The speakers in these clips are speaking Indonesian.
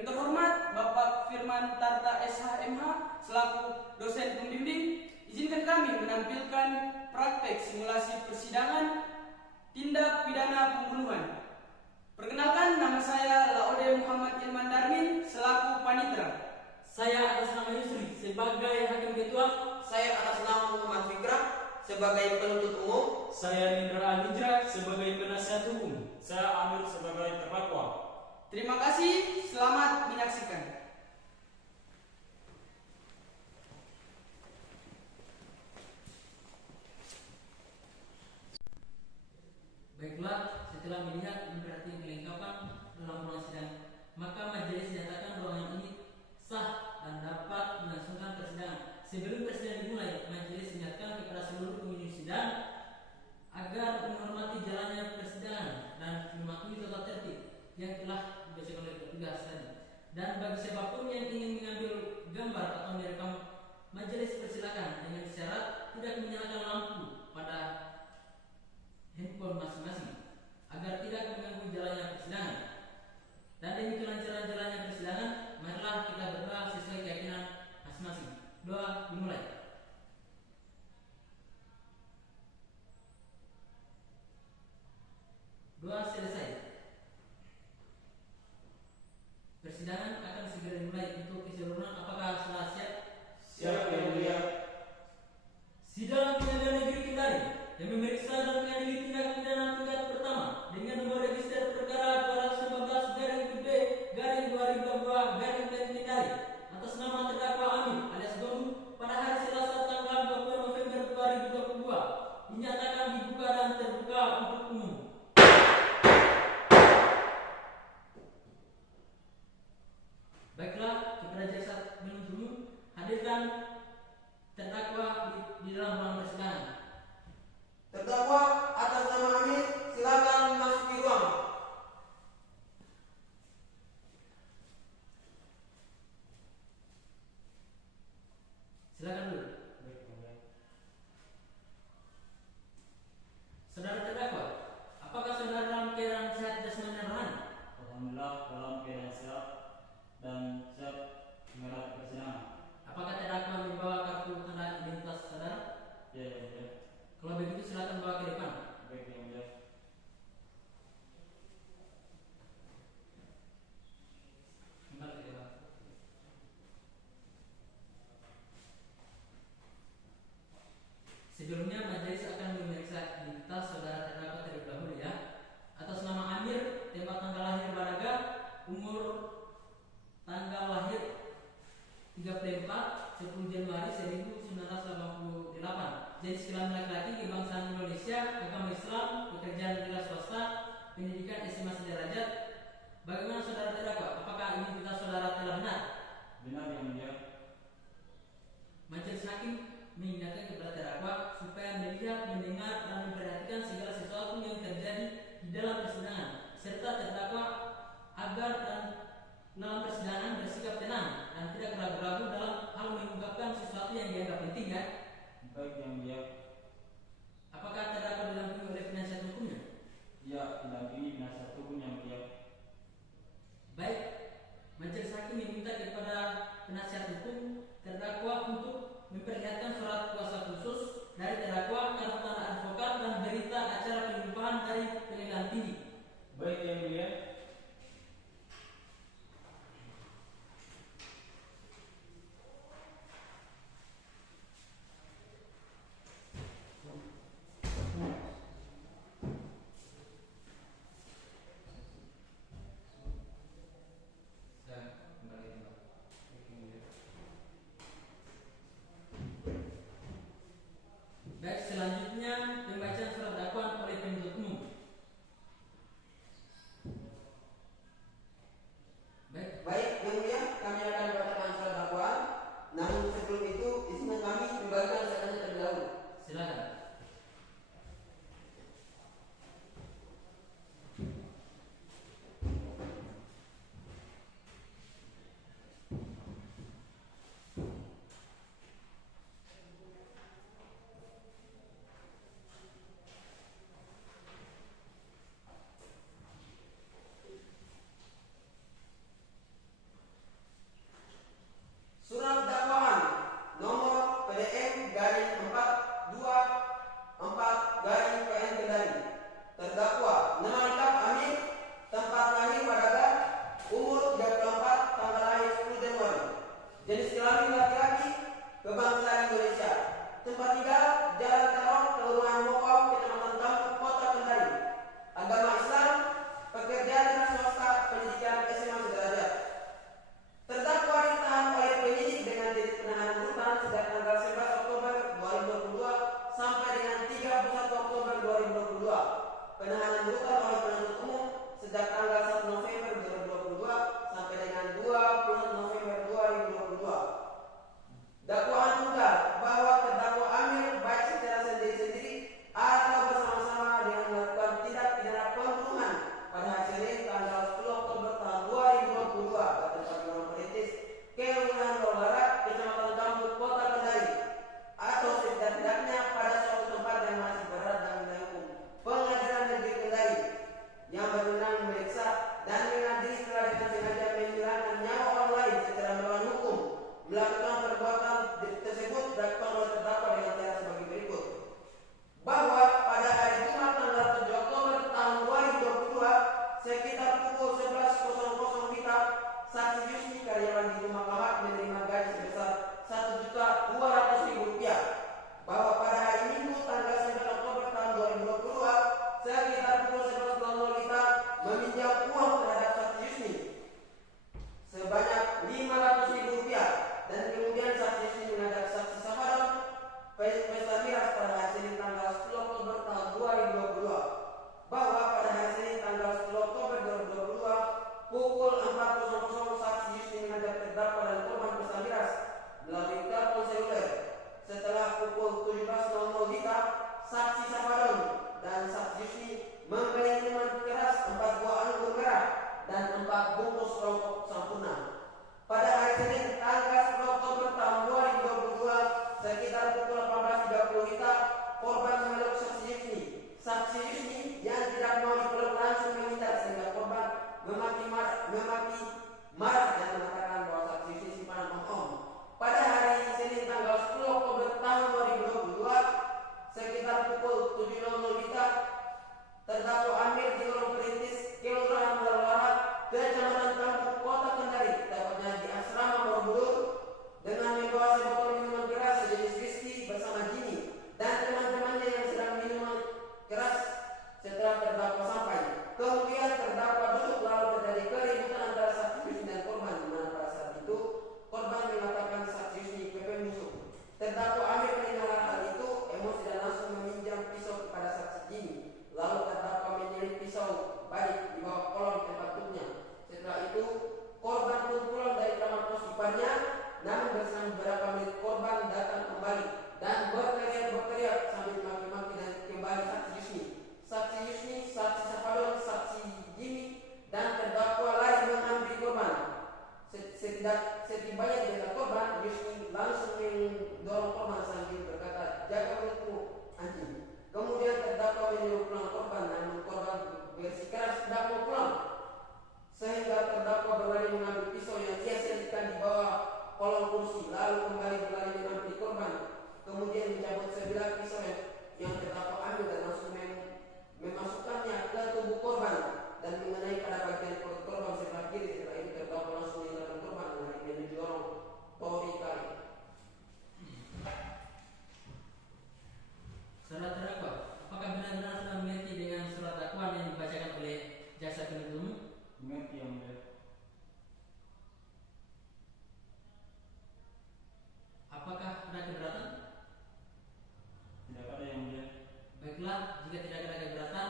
Yang terhormat Bapak Firman Tarta SH.MH selaku dosen pembimbing, izinkan kami menampilkan praktek simulasi persidangan tindak pidana pembunuhan. Perkenalkan, nama saya Laode Muhammad Ilman Darmin selaku panitera. Saya atas nama Yusri sebagai hakim ketua. Saya atas nama Muhammad Fikrah sebagai penuntut umum. Saya Nindra Al-Hijrah sebagai penasihat hukum. Saya Amir sebagai terdakwa. Terima kasih, selamat menyaksikan. Baiklah, setelah melihat berarti kelengkapan dalam ruang sidang, maka majelis menyatakan ruangan ini sah dan dapat melangsungkan persidangan. Sebelum persidangan dimulai, majelis mengingatkan kepada seluruh pengunjung sidang agar menghormati jalannya persidangan dan mematuhi tata tertib yang telah dibacakan oleh petugas tadi. Dan bagi siapapun yang ingin mengambil gambar atau merekam majelis, persilakan dengan syarat tidak menyalakan lampu pada handphone masing-masing agar tidak mengganggu jalannya persidangan. Dan demi kelancaran jalannya persidangan, marilah kita berdoa sesuai keyakinan masing-masing. Doa dimulai. Doa selesai. Persidangan akan segera dimulai. Untuk keseluruhan, apakah sudah siap? Siap yang mulia. Sidang Pengadilan Negeri Kendari yang memeriksa dan mengadili tindak pidana tingkat pertama dengan nomor register perkara 219/B/2022/Pn Kendari atas nama terdakwa Amin alias Godu pada hari Selasa tanggal 20 November 2022 dinyatakan dibuka dan terbuka untuk umum. Baiklah, kepada jaksa penuntut umum, hadirkan terdakwa di dalam ruang persidangan. Terdakwa atas nama Amir, silakan memasuki ruang. Silakan dulu. Saudara terdakwa, apakah saudara dalam keadaan sehat jasmani dan rohani? Alhamdulillah dalam keadaan sehat dan siap menghadapi persidangan. Apakah terdakwa membawa kartu tanda identitas saudara? Ya, yang mulia. Kalau begitu silakan bawa ke depan. Baik, yang mulia. Kembali ke depan. Sebelumnya majelis akan memeriksa identitas saudara terdakwa terlebih dahulu ya. Atas nama Amir, tempat tanggal lahir Baraga, umur tanggal lahir 34 10 Januari 1988. Jenis kelamin laki-laki, kebangsaan Indonesia, agama Islam, pekerjaan wira swasta, pendidikan SMA sederajat. Bagaimana saudara terdakwa? Apakah identitas saudara telah benar? Benar, yang mulia. Majelis hakim mengingatkan kepada terdakwa supaya melihat, mendengar, dan memperhatikan segala sesuatu yang terjadi di dalam persidangan, serta terdakwa agar dan dalam persidangan bersikap tenang dan tidak ragu-ragu dalam hal mengungkapkan sesuatu yang dianggap penting ya. Baik, yang mulia. Apakah terdakwa didampingi oleh penasihat hukumnya? Ya, didampingi penasihat hukum, yang mulia. Baik, majelis hakim meminta kepada penasihat hukum terdakwa untuk memperlihatkan surat kuasa khusus dari terdakwa, kartu tanda advokat, dan berita acara penahanan brutal oleh penuntut umum sejak tanggal 1 November 2022 sampai dengan 20 November 2022. Dakwaan tunggal bahwa terdakwa Amir baik secara sendiri-sendiri atau bersama-sama dengan melakukan tindak pidana pembunuhan pada hari Senin tanggal 10 Oktober tahun 2022 pada tempat Dewan Perintis Kelurahan Bawah Barat, Kecamatan Tambuk, Kota Kendari, atau setidak-tidaknya pada suatu tempat yang masih berada dalam wilayah hukum Pengadilan Negeri Kendari yang berwenang memeriksa dan mengadili setelah dengan sengaja menghilangkan nyawa orang lain secara melawan hukum. Melakukan perbuatan tersebut dilakukan oleh terdakwa dengan cara sebagai berikut. Bahwa pada hari Jumat tanggal 7 Oktober tahun 2022 sekitar pukul 11.00 WITA, saksi Yusni karyawan di Rumah Kamat menerima gaji sebesar Rp1.200.000. Bahwa pada hari Minggu tanggal 9 Oktober tahun 2022 sekitar pukul 11.00 WITA meminjam uang terhadap saksi Yusni sebanyak Rp500.000, dan kemudian saksi Yusni mengajak saksi Safadon pesta miras pada hari Senin tanggal 10 Oktober tahun 2022. Bahwa pada hari Senin tanggal 10 Oktober 2022 pukul 4.00 saksi Yusni mengajak terdakwa dan korban pesta miras melalui telepon seluler. Setelah pukul 17.00 WITA, saksi Safadon dan saksi Yusni membeli minuman keras 4 buah anggur merah dan 4 bungkus rokok Sampurna. Pada hari Senin tanggal 10 Oktober tahun 2022 sekitar pukul 18.30 WITA, korban memeluk saksi Yusni. Saksi Yusni yang tidak mau dipeluk langsung meminta sehingga korban memaki marah dan mengatakan bahwa saksi Yusni simpanan om-om. Pada hari Senin tanggal 10 Oktober tahun 2022 sekitar pukul 7.00 WITA, terdakwa Amir di Dewan Perintis Kelurahan Bawah Barat, Kecamatan Tambuk, Kota Kendari, tepatnya di Asrama Borobudur, dengan membawa sebotol minuman keras sejenis whisky bersama Jimmy dan teman-temannya yang sedang minum keras. Setelah terdakwa sampai, kemudian terdakwa duduk lalu terjadi keributan antara saksi Yusni dan korban, di mana pada saat itu korban mengatakan saksi Yusni kepeng musuh. Terdakwa Amir mendengar hal itu emosi dan langsung meminjam pisau kepada saksi Jimmy. Lalu terdakwa menyelip pisau baik di bawah kolong tempat duduknya. Setelah itu korban pun pulang dari kamar kos iparnya, namun berselang beberapa menit korban datang kembali dan berteriak sambil maki-maki dan kembali saksi Yusni. Saksi Yusni, saksi Safadon, saksi Jimmy dan terdakwa lari menghampiri korban. Setibanya di dekat korban, Yusni langsung mendorong korban sambil berkata, "Jaga mulutmu, anjing." Kemudian terdakwa menyuruh pulang korban, namun korban bersikeras tidak mau pulang, sehingga terdakwa berlari mengambil pisau yang ia selipkan di bawah kolong kursi, lalu kembali berlari menghampiri korban, kemudian mencabut sebilah pisau yang terdakwa ambil dan langsung memasukkannya ke tubuh korban dan mengenai pada bagian perut korban sebelah kiri. Setelah itu terdakwa langsung meninggalkan korban dan lari menuju lorong Polri Kali. Saudara terdakwa, apakah benar-benar sudah mengerti dengan surat dakwaan yang dibacakan oleh jaksa penuntut umum? Mengerti yang mulia. Apakah ada keberatan? Tidak ada yang mulia. Baiklah, jika tidak ada keberatan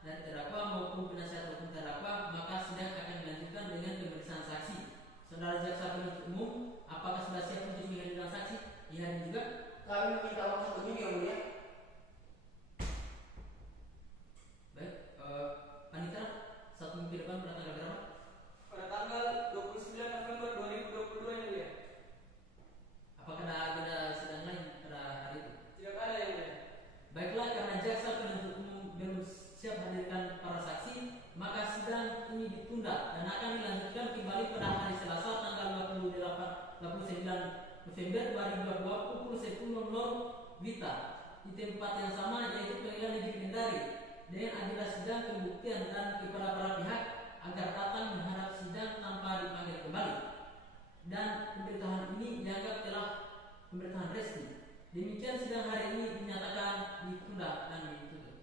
dari terdakwa maupun penasihat hukum terdakwa, maka sidang akan dilanjutkan dengan pemeriksaan saksi. Saudara jaksa penuntut umum, apakah sudah siap untuk menghadirkan saksi di hari ini juga? Kami meminta waktu 1 minggu yang mulia. Baik, Panitra, 1 minggu ke depan pada tanggal berapa? Pada tanggal 29 November 2022 yang mulia. Apakah ada agenda sidang lain pada hari itu? Tidak ada yang mulia. Baiklah, karena jaksa penuntut umum belum siap hadirkan para saksi, maka sidang ini ditunda dan akan dilanjutkan kembali pada hari Selasa tanggal 29 November 2022 pukul 10.00 WITA di tempat yang sama, yaitu Pengadilan Negeri Kendari, dengan agenda sidang pembuktian dan kepada para pihak agar datang menghadap sidang tanpa dipanggil kembali. Dan pemberitahuan ini dianggap telah pemberitahuan resmi. Demikian sidang hari ini dinyatakan ditunda dan ditutup.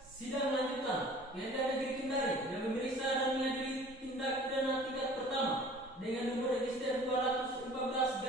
Sidang lanjutan Pengadilan Negeri Kendari yang memeriksa dan mengadili tindak pidana tingkat pertama dengan nomor register 214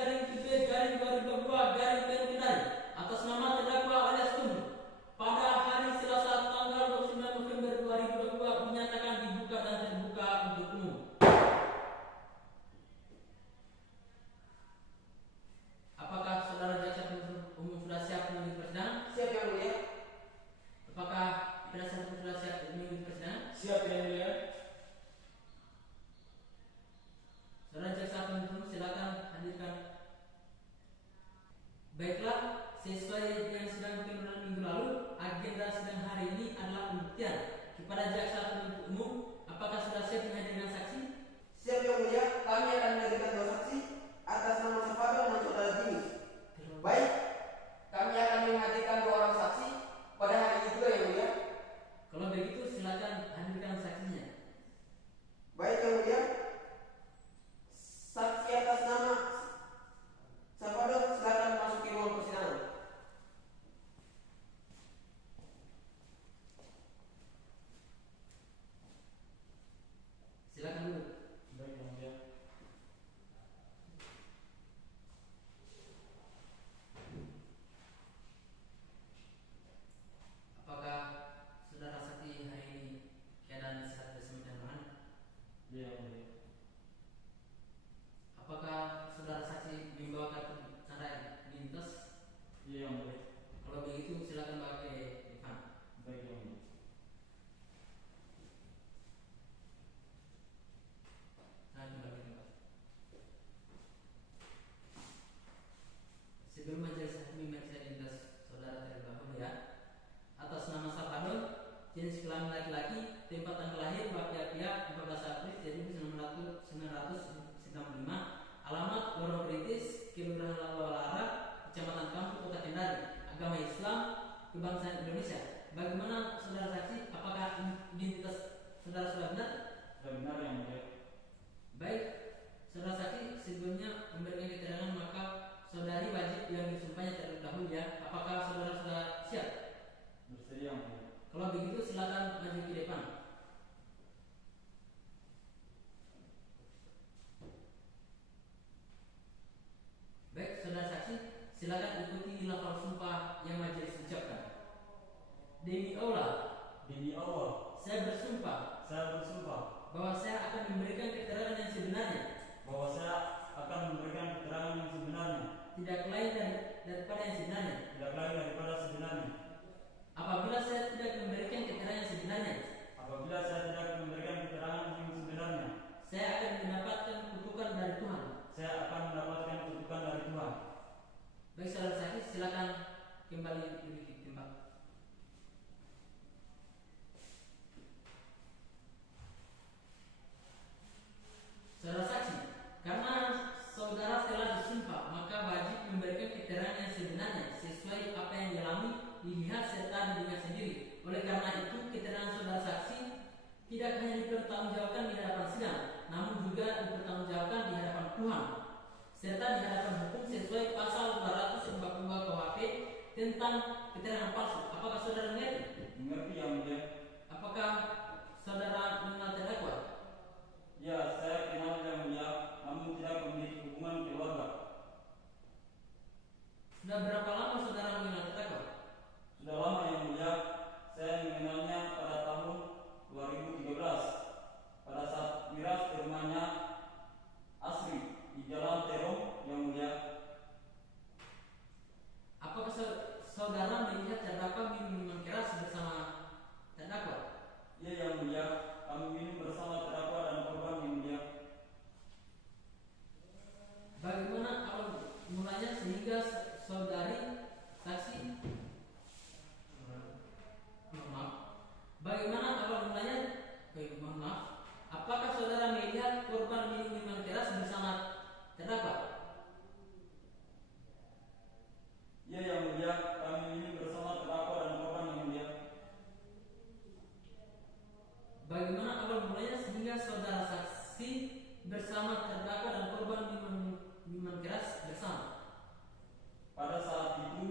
yang mulia, kami akan menghadirkan dua saksi atas nama Salvador dan saudara Jimmy. Baik, kami akan menghadirkan dua orang saksi pada hari ini juga yang mulia. Kalau begitu silakan hadirkan saksinya. Baik yang mulia, saksi atas nama Salvador silakan masuki ruang persidangan. Silakan dulu. Baik yang mulia. Apakah saudara saksi hari ini keadaan sehat bersama dan rohani? Iya yang mulia. Apakah saudara saksi membawa kartu tanda identitas? Iya yang mulia. Kalau begitu silakan bawa ke depan. Baik yang mulia. Nah, kembali ke tempat. Sebelum majelis hakim memeriksa identitas saudara terlebih dahulu ya. Atas nama Salvador, jenis kelamin laki-laki, tempat tanggal lahir Bapia 14 April 1995, alamat Lorong Kritis, Kelurahan Lawalara, Kecamatan Kampu, Kota Kendari, agama Islam, kebangsaan Indonesia. Bagaimana saudara saksi? Apakah identitas saudara sudah benar? Sudah benar yang mulia. Baik, saudara saksi sebelumnya memberikan keterangan maka saudari wajib yang disumpahnya terlebih dahulu ya. Apakah saudara sudah siap? Bersedia yang mulia. Kalau begitu silakan maju ke depan. Baik, saudara saksi, silakan ikuti lafal sumpah yang majelis ucapkan. Demi Allah, Demi Allah, saya bersumpah saya bersumpah bahwa saya akan memberikan keterangan yang sebenarnya, bahwa saya akan memberikan keterangan yang sebenarnya, tidak lain daripada yang sebenarnya. tidak lain daripada sebenarnya. Apabila saya tidak memberikan keterangan yang sebenarnya, Apabila saya tidak memberikan keterangan yang sebenarnya, saya akan mendapatkan kutukan dari Tuhan. saya akan mendapatkan kutukan dari Tuhan. Baik, saudara saksi, silakan kembali duduk di tempat. Saudara saksi, karena saudara telah disumpah, maka wajib memberikan keterangan yang sebenarnya sesuai apa yang dialami, dilihat serta didengar sendiri. Oleh karena itu, keterangan saudara saksi tidak hanya dipertanggungjawabkan di hadapan sidang, namun juga dipertanggungjawabkan di hadapan Tuhan, serta di hadapan hukum sesuai pasal 242 KUHP tentang keterangan palsu. Apakah saudara mengerti? Mengerti yang mulia. Apakah saudara mengenal terdakwa? Ya, saya kenal yang mulia, namun tidak memiliki hubungan keluarga. Sudah berapa lama saudara mengenal terdakwa? Sudah lama yang mulia, saya mengenalnya pada tahun 2013 pada saat miras ke rumahnya Asri di Jalan Terong yang mulia. Apakah saudara melihat terdakwa minum minuman keras bersama terdakwa? Iya yang mulia, kami minum bersama terdakwa dan korban yang mulia. Bagaimana awal mulanya sehingga saudari saksi maaf. Bagaimana awal mulanya? Mohon maaf. Apakah saudara melihat korban minum minuman keras bersama terdakwa? Iya yang mulia, kami minum bersama terdakwa dan korban yang mulia. Bagaimana awal mulanya sehingga saudara saksi bersama terdakwa dan korban minum minuman keras bersama? Pada saat itu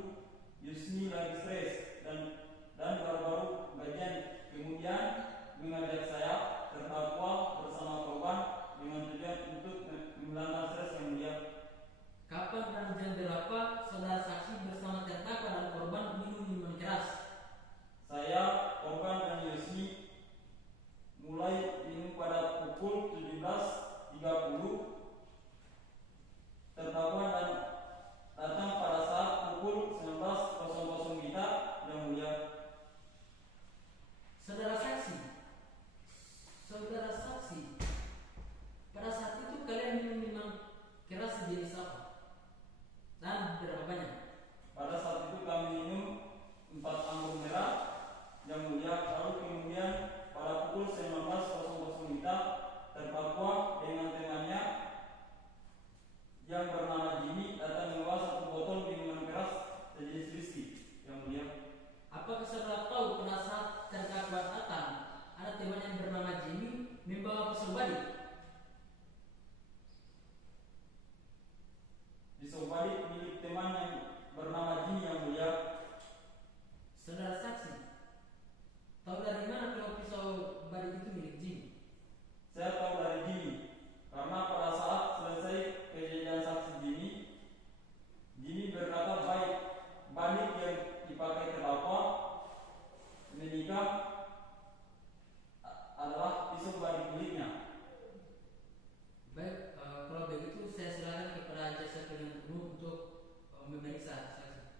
pisau balik milik teman yang bernama Jimmy yang mulia. Saudara saksi, tahu dari mana kalau pisau badik itu milik Jimmy? Saya tahu dari Jimmy karena pada saat selesai kejadian saksi Jimmy berkata baik balik yang dipakai terdakwa menikah adalah pisau badik miliknya. Baik, kalau begitu saya silakan kepada jaksa penuntut umum untuk memeriksa saksi.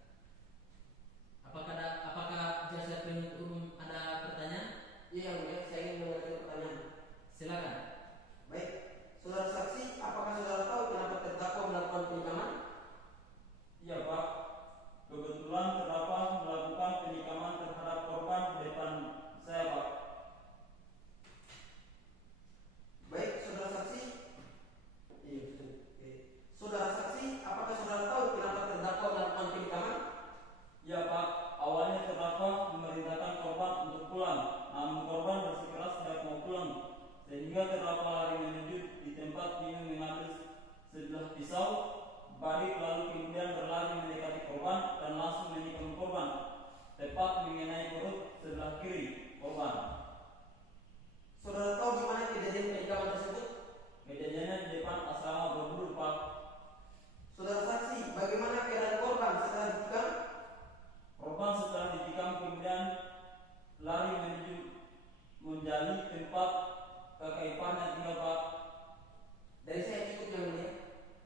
Apakah jaksa penuntut umum ada pertanyaan? Iya, yang mulia, saya ingin mengajukan pertanyaan. Silakan. Baik, saudara saksi, apakah saudara tahu kenapa terdakwa melakukan penikaman? Iya Pak, kebetulan terdakwa melakukan penikaman terhadap korban di depan saya Pak. Baik, saudara saksi. Saudara saksi, apakah saudara tahu kenapa terdakwa melakukan penikaman? Iya Pak, awalnya terdakwa memerintahkan korban untuk pulang, namun korban bersikeras tidak mau pulang, sehingga terdakwa lari menuju di tempat ini mengambil sebilah pisau, balik lalu kemudian berlari mendekati korban dan langsung menikam korban, tepat mengenai perut sebelah kiri korban. Saudara tahu di mana kejadian penikaman tersebut? Kejadiannya di depan asrama Borobudur Pak. Saudara saksi, bagaimana keadaan korban setelah ditikam? Korban setelah ditikam kemudian lari menuju menjali tempat kakak iparnya tinggal Pak. Dari saya cukup yang mulia.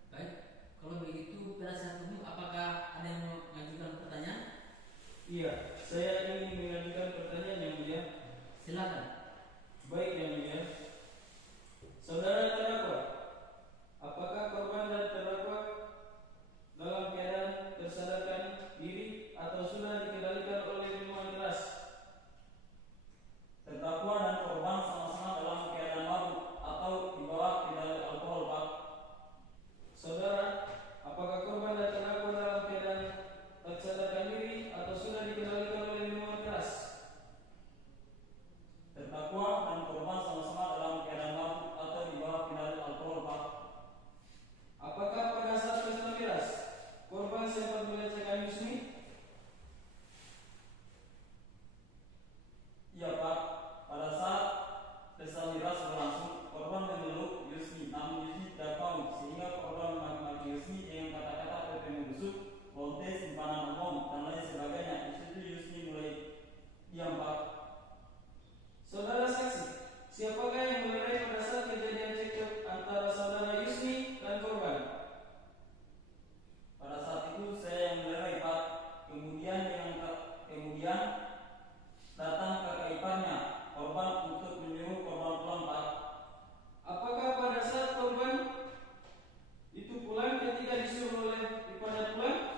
Baik, kalau begitu penasihat umum apakah ada yang mau mengajukan pertanyaan? Iya, saya ingin mengajukan pertanyaan yang mulia. Silakan. Baik yang mulia. Saudara terdakwa, apakah korban dan terdakwa dalam keadaan tersadarkan diri atau sudah dikendalikan oleh minuman keras? Terdakwa dan korban sama-sama dalam keadaan mabuk atau di bawah kendali alkohol Pak. Saudara, apakah korban dan terdakwa dalam keadaan tersadarkan diri atau sudah dikendalikan oleh minuman keras? Terdakwa dan korban sama-sama dalam keadaan mabuk atau di bawah kendali alkohol Pak. Apakah pada saat pesta miras korban sempat melecehkan Yusmi? Iya Pak, pada saat pesta miras berlangsung, korban memeluk Yusmi, namun Yusmi tidak mau, sehingga korban memaki-maki Yusmi dengan kata-kata PP membusuk, lonte, simpanan umum, dan lain sebagainya. Di situ Yusmi mulai diam Pak. Saudara saksi, siapakah yang melerai pada saat kejadian cekcok antara saudara Yusmi dan korban? Pada saat itu saya yang melerai Pak. Kemudian datang kakak iparnya korban untuk menyuruh korban pulang Pak. Apakah pada saat korban itu pulang ketika disuruh oleh iparnya pulang?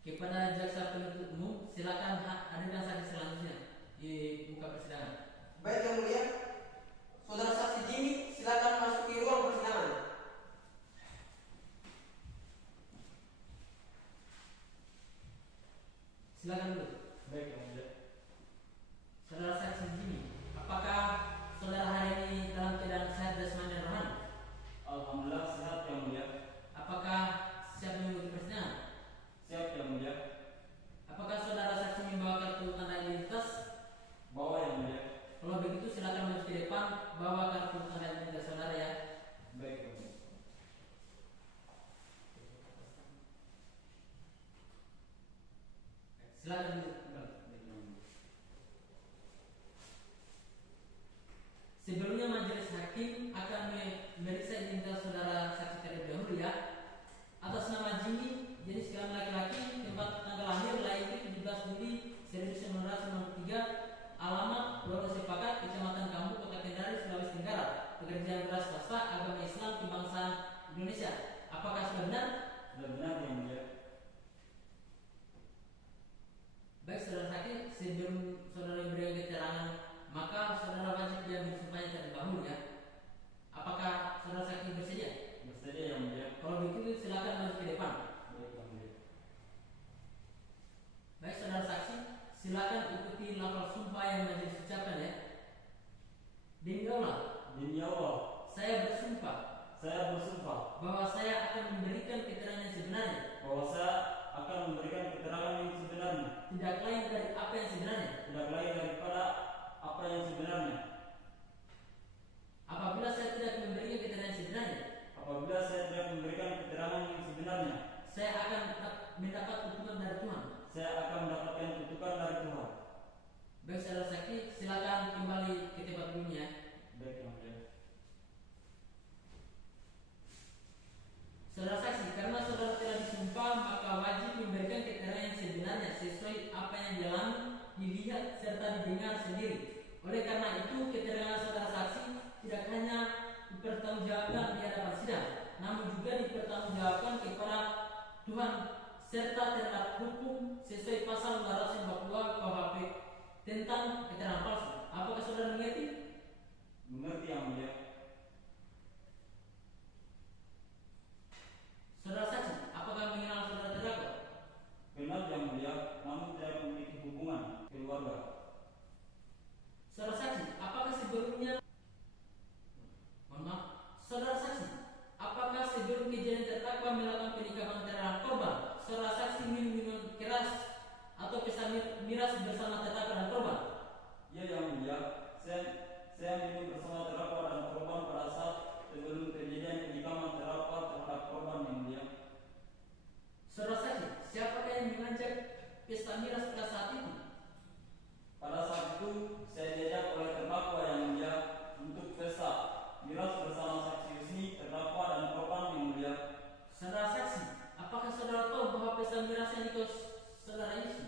Kepada jaksa penuntut umum, silakan hadirkan saksi selanjutnya di muka persidangan. Baik yang mulia, saudara saksi Jimmy silakan masuki ruang persidangan. Silakan dulu. Baik yang mulia. Saudara saksi Jimmy, apakah saudara hari ini dalam keadaan sehat jasmani dan rohani? Alhamdulillah sehat yang mulia. Apakah siap mengikuti persidangan? Siap yang mulia. Apakah saudara saksi membawa kartu tanda identitas? Bawa yang mulia. Kalau begitu silakan maju ke depan, bawa kartu tanda identitas saudara ya. Baik yang mulia. Silakan duduk. Baik yang mulia. Sebelumnya majelis hakim akan memeriksa identitas saudara saksi terlebih dahulu ya. Atas nama Jimmy, jenis kelamin laki-laki, tempat tanggal lahir lahir 17 Juli 1993, alamat Loro Sepakat, Kecamatan Kambu, Kota Kendari, Sulawesi Tenggara, pekerjaan beras swasta, agama Islam, kebangsaan Indonesia. Apakah sudah benar? Sudah benar yang mulia. Baik saudara saksi, sebelum saudara memberikan keterangan, maka saudara wajib diambil sumpahnya terlebih dahulu ya. Apakah saudara saksi bersedia? Bersedia yang mulia. Kalau begitu silakan maju ke depan. Baik yang mulia. Baik saudara saksi, silakan ikuti lafal sumpah yang majelis ucapkan ya. Demi Allah, Demi Allah, saya bersumpah saya bersumpah bahwa saya akan memberikan keterangan yang sebenarnya, bahwa saya akan memberikan keterangan yang sebenarnya, tidak lain dari apa yang sebenarnya. tidak lain daripada apa yang sebenarnya. Apabila saya tidak memberikan keterangan yang sebenarnya, Apabila saya tidak memberikan keterangan yang sebenarnya, saya akan mendapat hukuman dari Tuhan. saya akan mendapatkan kutukan dari Tuhan. Baik saudara saksi, silakan kembali ke tempat dulunya. Baik yang mulia. Saudara saksi, karena saudara telah disumpah, maka wajib memberikan keterangan yang sebenarnya sesuai apa yang dialami, dilihat serta didengar sendiri. Oleh karena itu, keterangan saudara saksi tidak hanya dipertanggungjawabkan di hadapan sidang, namun juga dipertanggungjawabkan kepada Tuhan serta terhadap hukum sesuai pasal 242 KUHP tentang keterangan palsu. Apakah saudara mengerti? Mengerti yang mulia. Saudara saksi, apakah mengenal saudara terdakwa? Kenal yang mulia, namun tidak memiliki hubungan keluarga. Saudara saksi, apakah sebelumnya mohon maaf, saudara saksi, apakah sebelum kejadian terdakwa melakukan penikaman terhadap korban, saudara saksi minum keras atau pesta miras bersama terdakwa dan korban? Ya yang mulia, saya minum bersama terdakwa dan korban pada saat sebelum kejadian penikaman terdakwa terhadap korban yang mulia. Saudara saksi, siapakah yang mengajak pesta miras pada saat itu? Pada saat itu saya diajak oleh terdakwa yang mulia untuk pesta miras bersama saksi Yusni, terdakwa dan korban yang mulia. Saudara saksi, apakah saudara tahu bahwa pesta miras yang ikut saudara isi?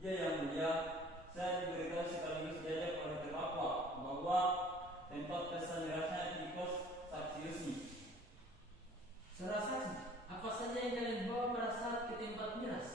Ya yang mulia, saya diberitahu sekaligus diajak oleh terdakwa bahwa tempat pesta mirasnya di kos saksi Yusni. Saudara saksi, apa saja yang kalian bawa pada saat ke tempat miras?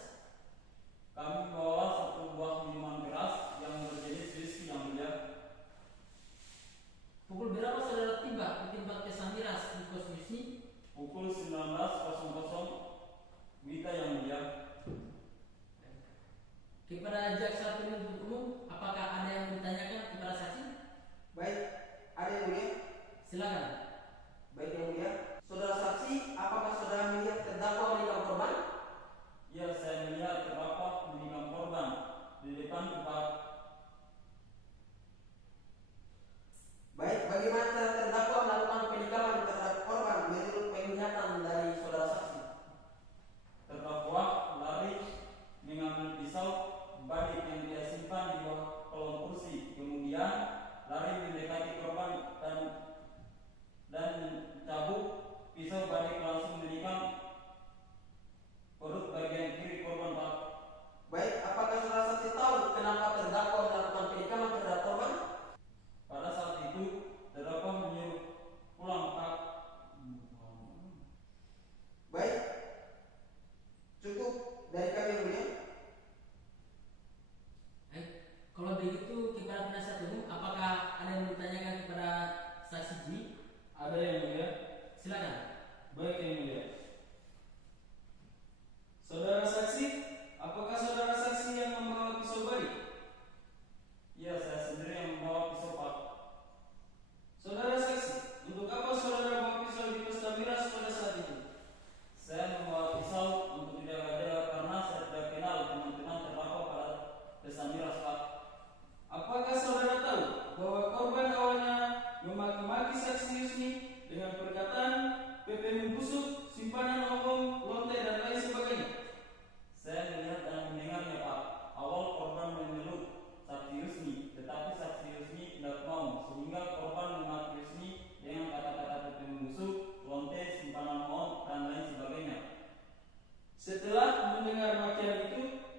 mendengar makian itu,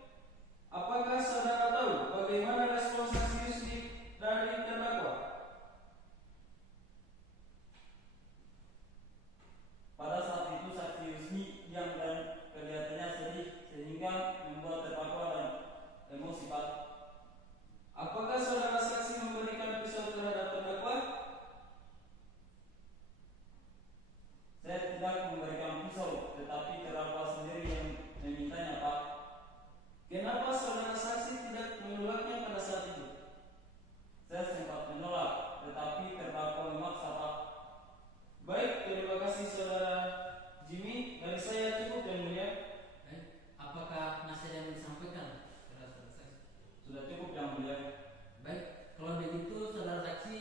apakah saudara tahu bagaimana respon saksi Yusni dari terdakwa? Pada saat itu saksi Yusni diam dan kelihatannya sedih sehingga membuat terdakwa dan emosi, Pak. Apakah saudara saksi memberikan pisau terhadap terdakwa? Saya tidak memberikan pisau, tetapi terdakwa sendiri yang memintanya, Pak. Kenapa saudara saksi tidak menolaknya pada saat itu? Saya sempat menolak, tetapi terdakwa memaksa, Pak. Baik, terima kasih saudara Jimmy. Dari saya cukup yang mulia. Baik, apakah masih ada yang disampaikan kepada saudara saksi? Sudah cukup yang mulia. Baik, kalau begitu saudara saksi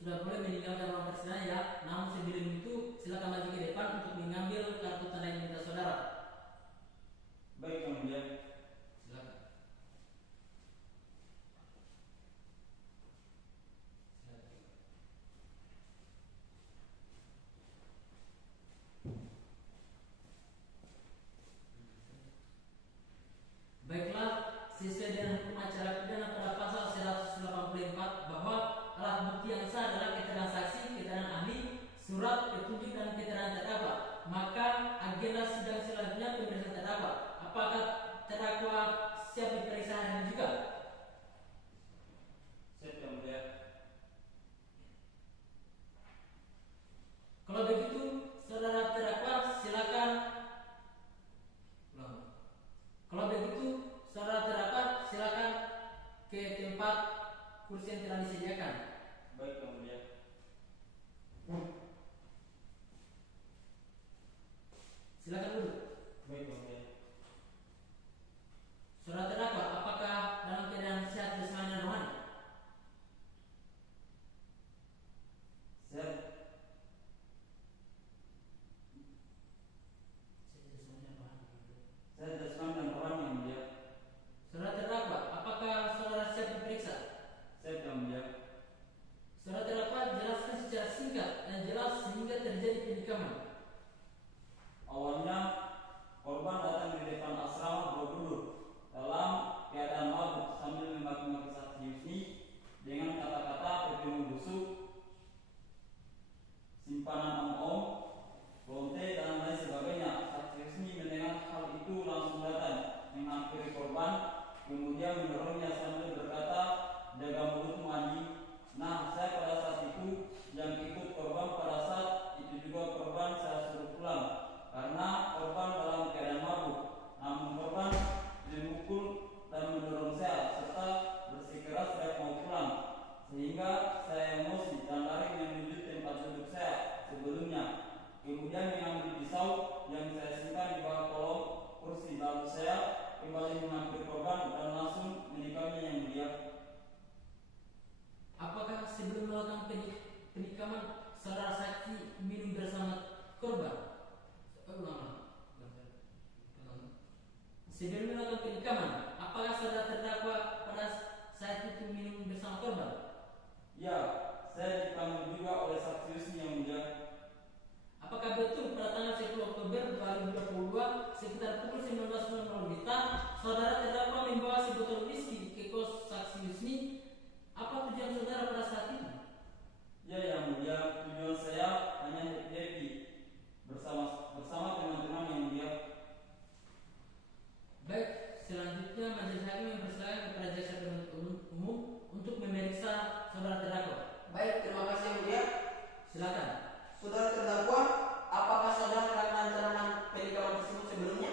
sudah boleh meninggalkan ruang persidangan ya. Namun sebelum itu silakan maju ke depan untuk mengambil kartu tanda identitas saudara. Baik yang mulia. Silakan. Baiklah, sesuai dengan hukum acara pidana pada pasal 184 bahwa alat bukti yang sah adalah keterangan saksi, keterangan ahli, surat petunjuk dan keterangan terdakwa. Maka agenda sidang selanjutnya pemeriksaan terdakwa. Apakah terdakwa siap diperiksa hari ini juga? Siap yang mulia. Kalau begitu, saudara terdakwa silakan. Kalau begitu, saudara terdakwa silakan ke tempat kursi yang telah disediakan. Baik yang mulia. Silakan duduk. Baik yang mulia. Saudara terdakwa, apakah dalam keadaan sehat jasmani dan rohani? Siap. Saya jasmani dan rohani yang mulia. Saudara terdakwa, apakah saudara siap diperiksa? Siap yang mulia. Saudara terdakwa, jelaskan secara singkat dan jelas sehingga terjadi penikaman. Awalnya korban datang di depan asrama Borobudur dalam keadaan mabuk sambil memaki-maki saksi Yusni dengan kata-kata pepenuh busuk, simpanan om-om, lonte dan lain sebagainya. Saksi Yusni mendengar hal itu langsung datang menghampiri korban, kemudian mendorongnya sambil berkata, "Jaga mulutmu anjing." Nah, saya pada saat itu yang ikut korban pada saat itu juga korban saya suruh pulang karena korban dalam keadaan mabuk. Namun korban memukul dan mendorong saya serta bersikeras tidak mau pulang, sehingga saya emosi dan lari menuju tempat duduk saya sebelumnya. Kemudian mengambil pisau yang saya simpan di bawah kolong kursi, lalu saya kembali menghampiri korban dan langsung menikamnya yang mulia. Apakah sebelum melakukan penikaman saudara saksi minum bersama korban? Sebelum melakukan penikaman, apakah saudara terdakwa pada saat itu minum bersama korban? Ya, saya dipanggil juga oleh saksi Yusni yang mulia. Apakah betul pada tanggal 10 Oktober 2022 sekitar pukul 19.00 WITA saudara terdakwa membawa sebotol whisky ke kos saksi Yusni? Apa tujuan saudara pada saat itu? Ya yang mulia, tujuan saya hanya happy bersama teman-teman yang mulia. Baik, selanjutnya majelis hakim mempersilakan kepada jaksa penuntut umum untuk memeriksa saudara terdakwa. Baik, terima kasih yang mulia. Silakan. Saudara terdakwa, apakah saudara melakukan rencana penikaman tersebut sebelumnya?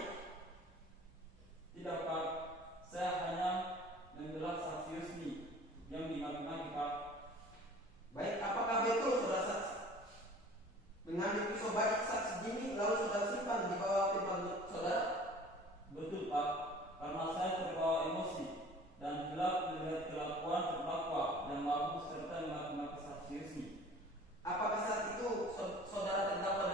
Tidak, Pak. Saya hanya membela saksi Yusni yang dimaki-maki, Pak. Baik, apakah betul saudara saksi mengambil pisau bagi saksi Jimmy lalu saudara simpan di bawah tempat duduk saudara? Betul, Pak. Karena saya terbawa emosi dan gelap melihat kelakuan terdakwa yang mabuk serta memaki-maki saksi Yusni. Apakah saat itu saudara terdakwa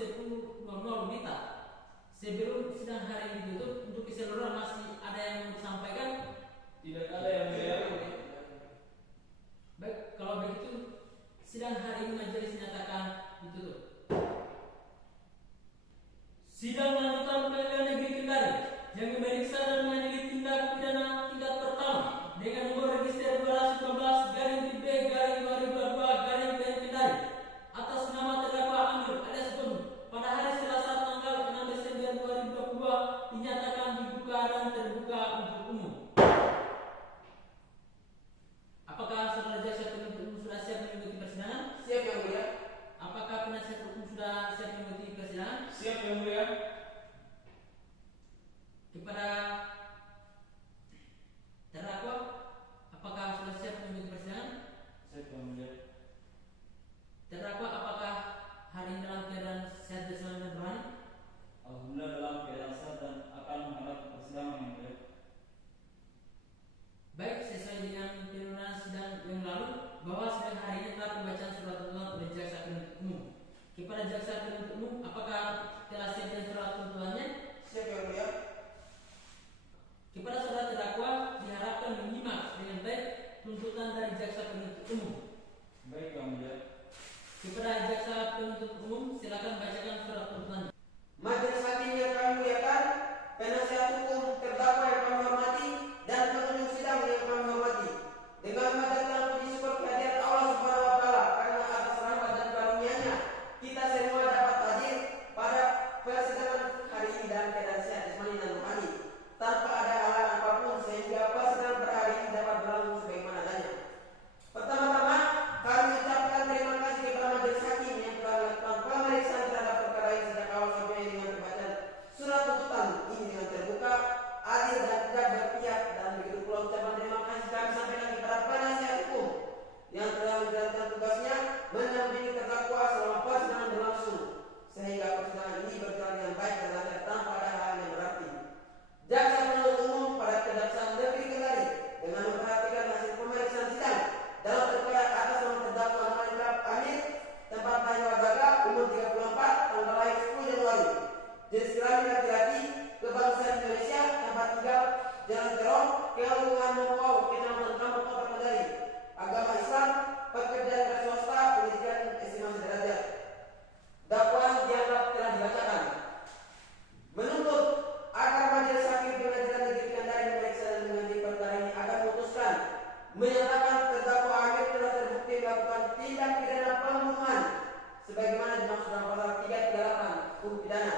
10.00 WITA. Sebelum sidang hari ini ditutup, untuk keseluruhan masih ada yang mau disampaikan? Tidak ada yang mulia. Baik, kalau begitu sidang hari ini majelis dinyatakan ditutup. Sidang lanjutan Pengadilan Negeri Kendari yang memeriksa dan mengadili tindak pidana tingkat pertama dengan nomor register 215/B/2022/PN Kendari atas nama terdakwa Amir alias Bonu pada hari Selasa tanggal 6 Desember 2022 dinyatakan dibuka dan terbuka untuk umum. Apakah saudara jaksa penuntut umum sudah siap mengikuti persidangan? Siap yang mulia. Apakah penasihat hukum sudah siap mengikuti persidangan? Siap yang mulia. Kepada terdakwa, apakah sudah siap mengikuti persidangan? Siap yang mulia. Terdakwa, apakah hari ini dalam keadaan sehat jasmani dan rohani? Alhamdulillah dalam keadaan sehat dan akan menghadapi persidangan yang mulia. Baik, sesuai dengan penurunan sidang yang lalu, bahwa sidang hari ini telah pembacaan surat tuntutan oleh jaksa penuntut umum. Kepada jaksa penuntut umum, apakah telah siap dengan surat tuntutannya? Siap yang mulia. Kepada saudara terdakwa, diharapkan menyimak dengan baik tuntutan dari jaksa penuntut umum. Baik yang mulia. Kepada jaksa penuntut umum, silakan bacakan surat tuntutan. Majelis hakim yang kami muliakan, penasihat hukum terdakwa yang kami hormati, dan pengunjung sidang yang kami hormati. Dengan memanjatkan puji syukur kehadirat Allah Subhanahu wa taala karena atas rahmat dan karunia-Nya kita semua dapat hadir pada persidangan hari ini dalam keadaan sehat jasmani dan rohani, tanpa ada halangan apapun sehingga persidangan pada hari ini dapat berlangsung sebagaimana adanya. Pertama-tama, kami ucapkan terima kasih kepada majelis hakim yang telah melakukan pemeriksaan terhadap perkara ini sejak awal sampai dengan pembacaan surat tuntutan ini dengan terbuka, adil dan tidak berpihak, dan begitu pula ucapan terima kasih kami sampaikan kepada penasihat hukum yang telah menjalankan tugasnya mendampingi terdakwa selama persidangan berlangsung sehingga persidangan ini berjalan dengan baik dan lancar tanpa ada hal yang berarti. Jaksa penuntut umum pada Kejaksaan Negeri Kendari dengan memperhatikan hasil pemeriksaan sidang dalam perkara atas nama terdakwa Muhammad Amir, tempat lahir Wadaga, umur 34, tanggal lahir 10 Januari, jenis kelamin laki-laki, kebangsaan Indonesia, tempat tinggal Jalan Terong, Kelurahan Mokau, Kecamatan Kampung Kota Kendari, agama Islam, pekerjaan swasta, pendidikan SMA sederajat. Dakwaan dianggap telah dibacakan. Menuntut agar majelis hakim Pengadilan Negeri Kendari memeriksa dan mengadili perkara ini agar memutuskan menyatakan terdakwa Amir telah terbukti melakukan tindak pidana pembunuhan sebagaimana dimaksud dalam pasal 338 hukum pidana,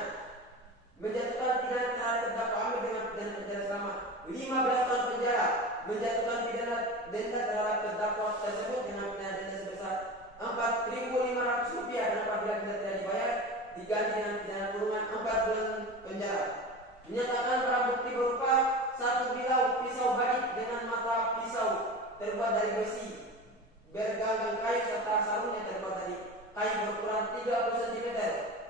menjatuhkan pidana terhadap terdakwa Amir dengan pidana penjara selama 15 tahun penjara, menjatuhkan pidana denda terhadap terdakwa tersebut dengan pidana denda sebesar Rp4.500 dan apabila denda tidak dibayar diganti dengan pidana kurungan 4 bulan penjara. Menyatakan barang bukti berupa 1 bilau pisau badik dengan mata pisau terbuat dari besi, berganggang kayu serta sarungnya terbuat dari kayu berukuran 30 cm,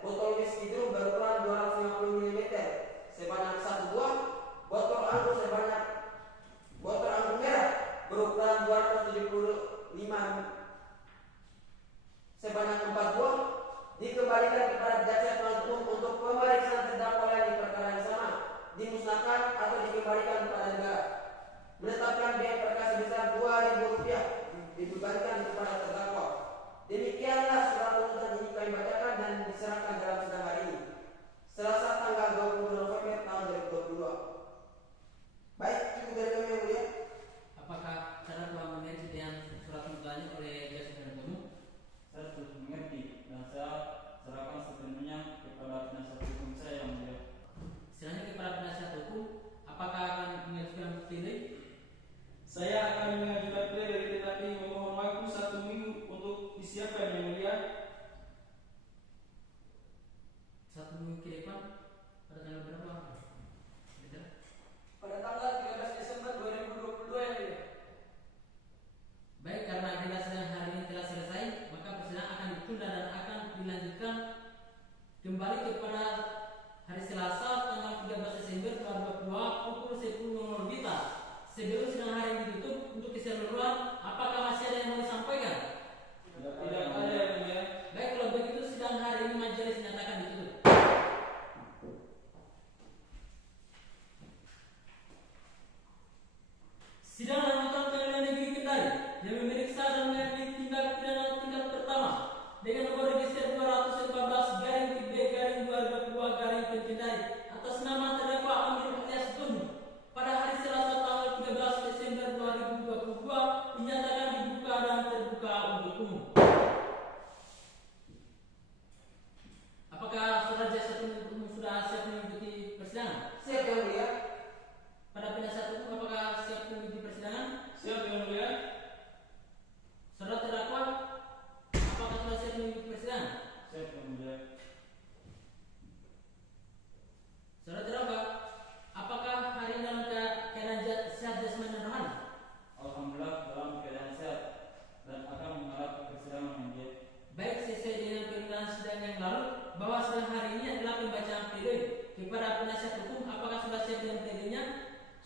botol whisky drum berukuran 250 mm sebanyak 1 buah, botol anggur merah berukuran 275 sebanyak 4 buah, dikembalikan kepada jaksa penuntut umum untuk pemeriksaan terdakwa lain di perkara yang sama, dimusnahkan atau dikembalikan kepada negara. Menetapkan biaya perkara sebesar Rp2.000 dibebankan kepada terdakwa. Demikianlah surat tuntutan ini kami bacakan dan diserahkan dalam sidang hari ini, Selasa tanggal 20 November tahun 2022. Baik, cukup dari kami yang mulia. Apakah terdakwa mengerti dengan surat tuntutannya oleh jaksa penuntut umum? Saya sudah mengerti dan saya serahkan sepenuhnya kepada penasihat hukum saya yang mulia. Selanjutnya kepada penasihat hukum, apakah akan mengajukan pledoi? Saya akan mengajukan pledoi tetapi memohon waktu 1 minggu untuk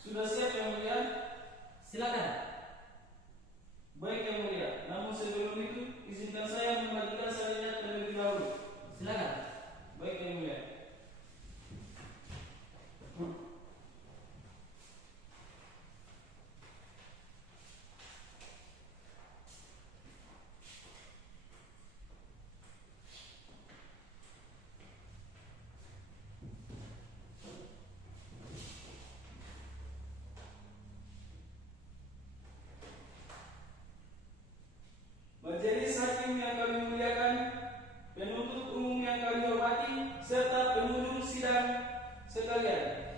Sudah siap yang mulia? Silakan. Baik yang mulia. Namun sebelum itu izinkan saya membagikan syariat terlebih dahulu. Silakan. Baik yang mulia. Majelis hakim yang kami muliakan, penuntut umum yang kami hormati, serta pengunjung sidang sekalian.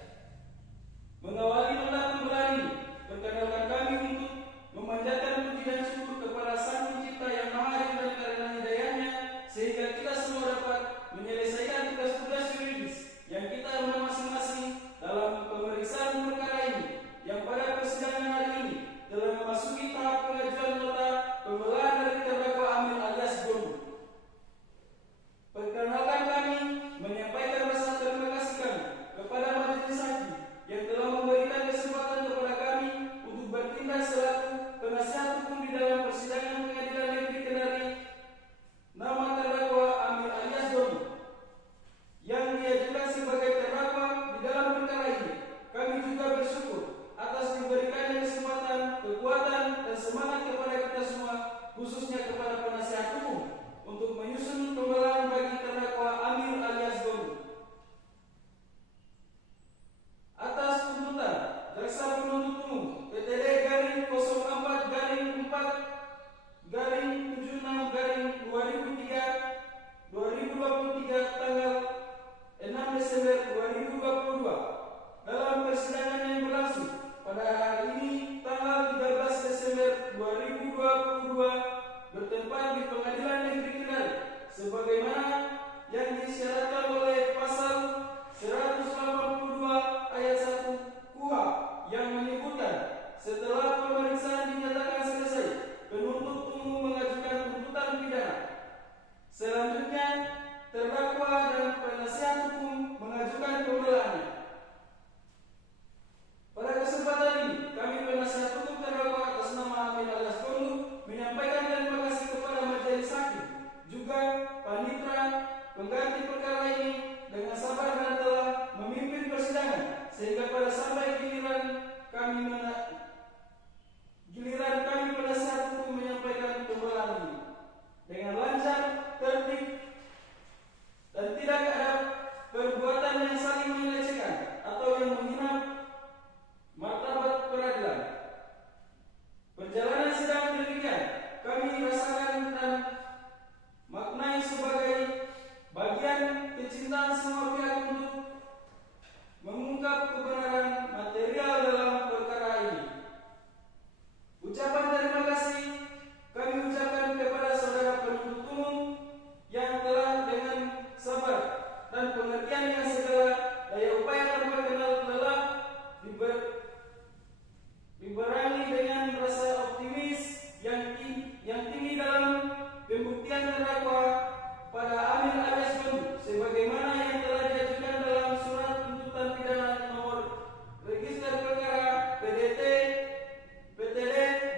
Mengawali nota pembelaan ini, perkenalkan kami untuk memanjatkan puji dan syukur kepada Sang Pencipta yang Maha Adil dan karena hidayahnya, sehingga kita semua dapat menyelesaikan tugas-tugas yuridis yang kita emban masing-masing dalam pemeriksaan perkara ini, yang pada persidangan hari ini telah memasuki tahap pengajuan nota pembelaan dari terdakwa Amir alias Gondo. Perkenalkan kami menyampaikan rasa terima kasih kami kepada majelis hakim yang telah memberikan kesempatan kepada kami untuk bertindak selaku penasihat hukum di dalam persidangan Pengadilan Negeri Kendari nama terdakwa Amir alias Gondo yang diajukan sebagai terdakwa di dalam perkara ini. Kami juga bersyukur atas diberikannya kesempatan, kekuatan, dan semangat kepada kita semua, khususnya kepada penasihat hukum, untuk menyusun pembelaan bagi terdakwa Amir alias Gondo. Atas tuntutan Jaksa Penuntut Umum PTD garing 04 garing 4 garing 76 garing 2023 tanggal 6 Desember 2022 dalam persidangan yang berlangsung pada hari ini tanggal 13 Desember 2022 bertempat di Pengadilan Negeri Kendari sebagaimana yang disyaratkan oleh pasal 182 ayat 1 KUHP yang menyebutkan setelah pemeriksaan dinyatakan selesai, penuntut umum mengajukan tuntutan pidana. Selanjutnya, terdakwa dan penasihat hukum mengajukan pembelaannya. Pada kesempatan ini, kami penasihat hukum terdakwa atas nama Amir alias Gondo menyampaikan terima kasih kepada majelis hakim, juga panitera pengganti perkara ini dengan sabar dan telah memimpin persidangan sehingga pada sampai giliran kami penasihat hukum menyampaikan pembelaan ini dengan lancar, tertib, dan tidak ada perbuatan yang saling melecehkan atau yang menghina martabat peradilan. Perjalanan sidang demikian kami rasakan dan maknai sebagai bagian kecintaan semua pihak untuk mengungkap kebenaran material dalam perkara ini. Ucapan terima kasih kami ucapkan kepada saudara penuntut umum yang telah dengan sabar dan pengertian dengan segala daya upaya tanpa kenal lelah dibarengi dengan rasa optimis yang tinggi dalam pembuktian terdakwa pada Amir alias Gondo sebagaimana yang telah diajukan dalam surat tuntutan pidana nomor register perkara PTD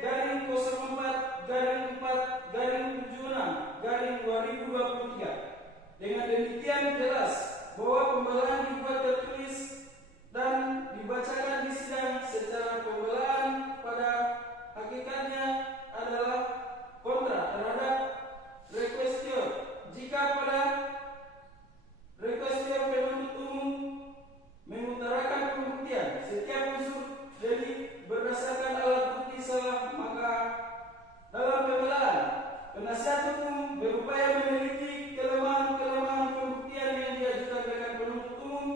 garing 04 garing 4 garing 76 garing 2023. Dengan demikian jelas bahwa pembelaan dibuat tertulis dan dibacakan di sidang secara pembelaan pada hakikatnya adalah kontra terhadap requestior. Jika pada requestior penuntut umum mengutarakan pembuktian setiap unsur delik berdasarkan alat bukti salah, maka dalam pembelaan penasihat hukum berupaya meneliti kelemahan-kelemahan pembuktian yang diajukan rekan penuntut umum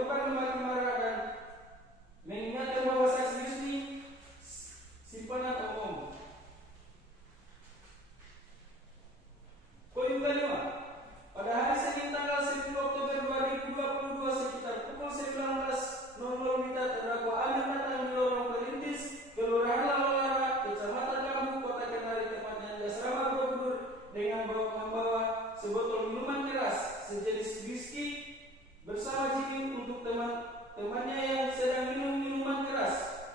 korban memakai marah dan mengingatkan bahwa saksi Yusni simpanan umum. Poin kelima, pada hari Senin tanggal 10 Oktober 2022 sekitar pukul 19.00 WITA terdakwa Amir datang di lorong perintis Kelurahan Lawalara, Kecamatan Kambu, Kota Kendari, tepatnya di asrama Borobudur dengan membawa sebotol minuman keras sejenis whisky bersama Jimmy untuk temannya yang sedang minum minuman keras.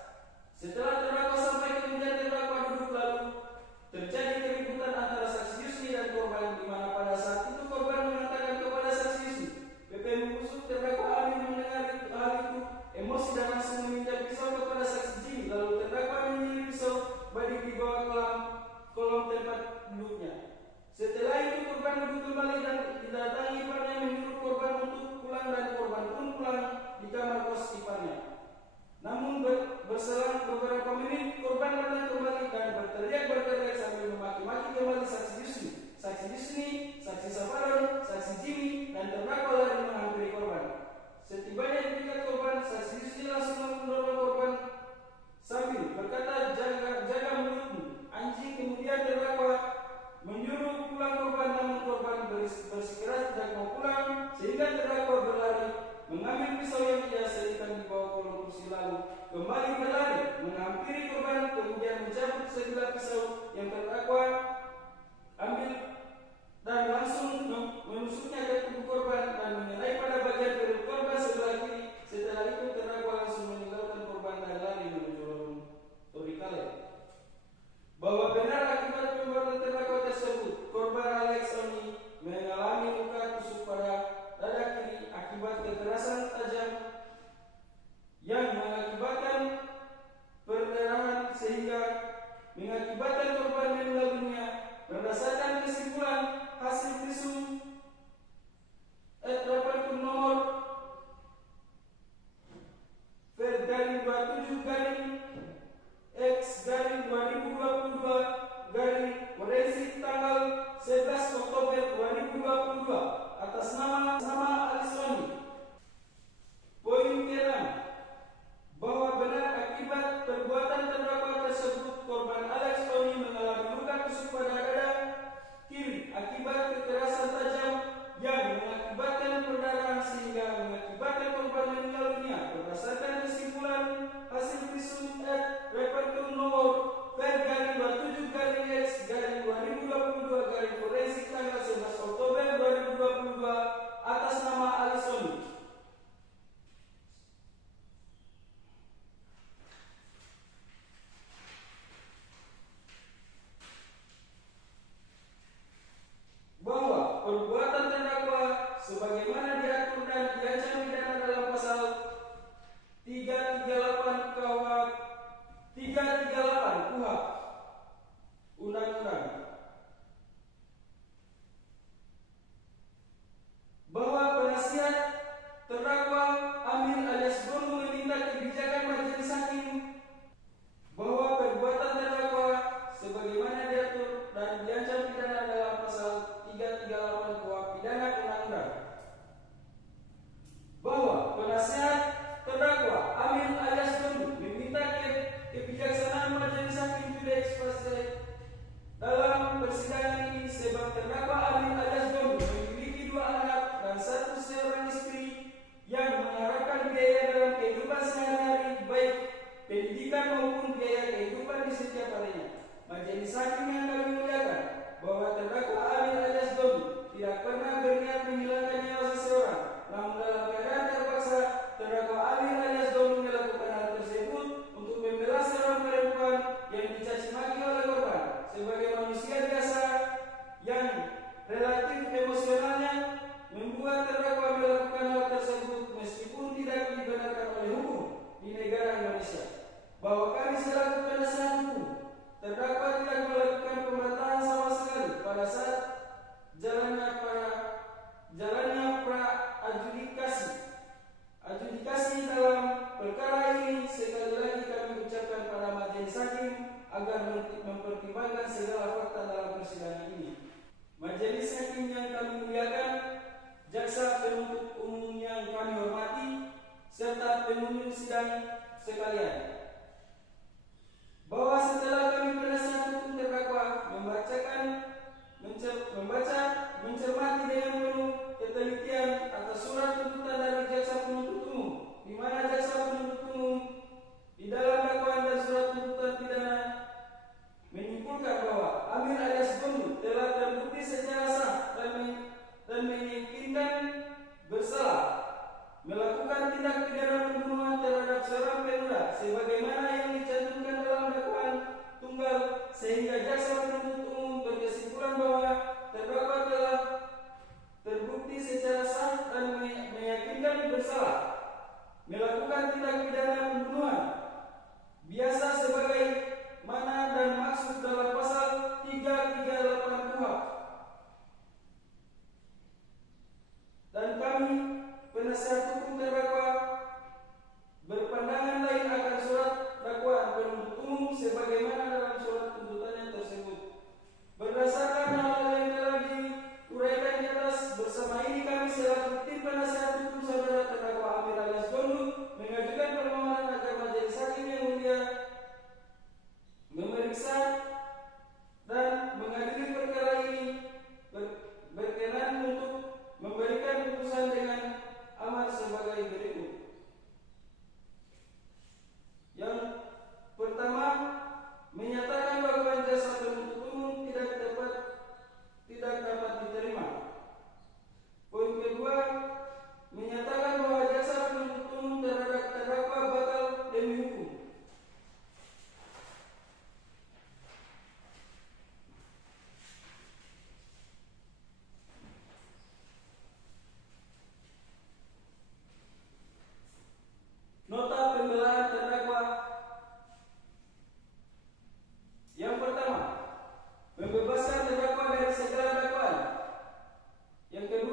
Setelah terdakwa sampai kemudian terdakwa duduk, lalu terjadi keributan antara saksi Yusni dan korban, di mana pada saat itu korban mengatakan kepada saksi Yusni, PP membusuk. Terdakwa Amir mendengar hal itu emosi dan langsung meminjam pisau kepada saksi Jimmy, lalu terdakwa menyilip pisau badik di bawah kolom tempat duduknya. Setelah itu korban duduk kembali dan didatangi iparnya menyuruh korban untuk pulang dan korban pun pulang di kamar kos iparnya. Namun berselang beberapa menit korban datang kembali dan berteriak sambil memaki-maki kembali saksi Yusni, saksi Sabaron, saksi Jimmy, dan terdakwa lari menghampiri korban. Setibanya di dekat korban, saksi Yusni langsung mendorong korban sambil berkata, jaga mulutmu, anjing. Kemudian terdakwa menyuruh pulang korban, namun korban bersikeras tidak mau pulang sehingga terdakwa berlari mengambil pisau yang ia selipkan di bawah kolong kursi, lalu kembali berlari menghampiri korban, kemudian mencabut sebilah pisau yang terdakwa ambil dan langsung menusuknya ke tubuh korban dan mengenai pada bagian perut korban sebelah kiri. Setelah itu terdakwa langsung meninggalkan korban dan lari menuju lorong Torikale. Bahwa benar akibat perbuatan terdakwa tersebut, korban Alex Oni mengalami luka tusuk pada dada kiri akibat kekerasan tajam yang mengakibatkan perdarahan sehingga mengakibatkan korban meninggal dunia. Berdasarkan kesimpulan hasil visum Rapertum nomor Ver/X/2022 forensik tanggal 11 Oktober 2022 atas nama Alisoni. Poin ke-6, bahwa benar akibat perbuatan terdakwa tersebut korban Alex Oni mengalami luka tusuk pada dada kiri akibat kekerasan tajam yang mengakibatkan perdarahan sehingga mengakibatkan korban meninggal dunia. Berdasarkan kesimpulan hasil visum Rapertum nomor Ver/27/X/2022 forensik tanggal 11 Oktober 2022 atas nama Alisoni. Bahwa perbuatan terdakwa sebagaimana diatur dan diancam pidana dalam pasal 338 KUHP Undang-Undang, bahwa penasihat terdakwa Amir alias Bonu meminta kebijakan majelis hakim bahwa perbuatan terdakwa sebagaimana diatur dan diancam pidana dalam pasal 338 KUHP pidana undang-undang, bahwa penasihat terdakwa Amir alias Bonu meminta kebijaksanaan majelis hakim tidak ekspresi dalam persidangan ini sebab terdakwa Amir alias Bonu memiliki 2 anak dan 1 seorang istri yang mengharapkan biaya dalam kehidupan sehari-hari, baik pendidikan maupun biaya kehidupan di setiap harinya. Majelis hakim yang kami muliakan, bahwa terdakwa Amir alias Bonu tidak pernah berniat menghilangkan nyawa seseorang, namun dalam keadaan terpaksa terdakwa Amir alias Bonu melakukan hal tersebut untuk membela seorang perempuan yang dicaci maki oleh korban. Sebagai manusia biasa yang relatif emosionalnya membuat terdakwa melakukan hal tersebut meskipun tidak dibenarkan oleh hukum di negara Indonesia. Bahwa kami selaku penasihat hukum terdakwa tidak melakukan pemberantasan sama sekali pada saat jalannya pra adjudikasi dalam perkara ini. Sekali lagi kami ucapkan pada majelis hakim agar mempertimbangkan segala fakta dalam persidangan ini. Majelis hakim yang kami muliakan, jaksa penuntut umum yang kami hormati,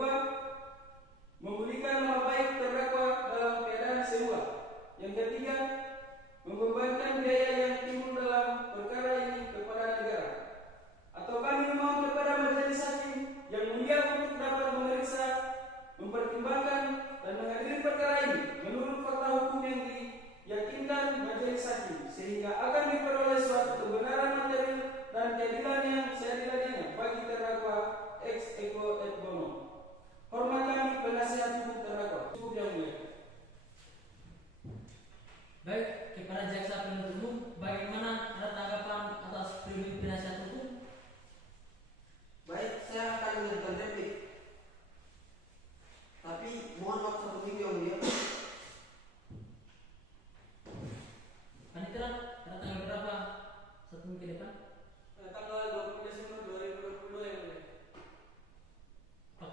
kedua, memulihkan nama baik terdakwa dalam keadaan serupa. Yang ketiga, membebankan biaya yang timbul dalam perkara ini kepada negara. Atau kami memohon kepada majelis hakim yang mulia untuk dapat memeriksa, mempertimbangkan dan mengadili perkara ini menurut fakta hukum yang diyakinkan majelis hakim, sehingga akan diperoleh suatu kebenaran material dan keadilan yang seadil-adilnya bagi terdakwa ex equo et bono. Hormat kami penasihat hukum terdakwa. Cukup yang mulia. Baik, kepada jaksa penuntut umum, bagaimana ada tanggapan atas pribadi penasihat hukum? Baik, saya akan mengajukan replik. Tapi mohon waktu 1 minggu yang mulia. Panitera, ada tanggal berapa? 1 minggu ke depan? Tanggal 20 Desember 2022 yang mulia. Apakah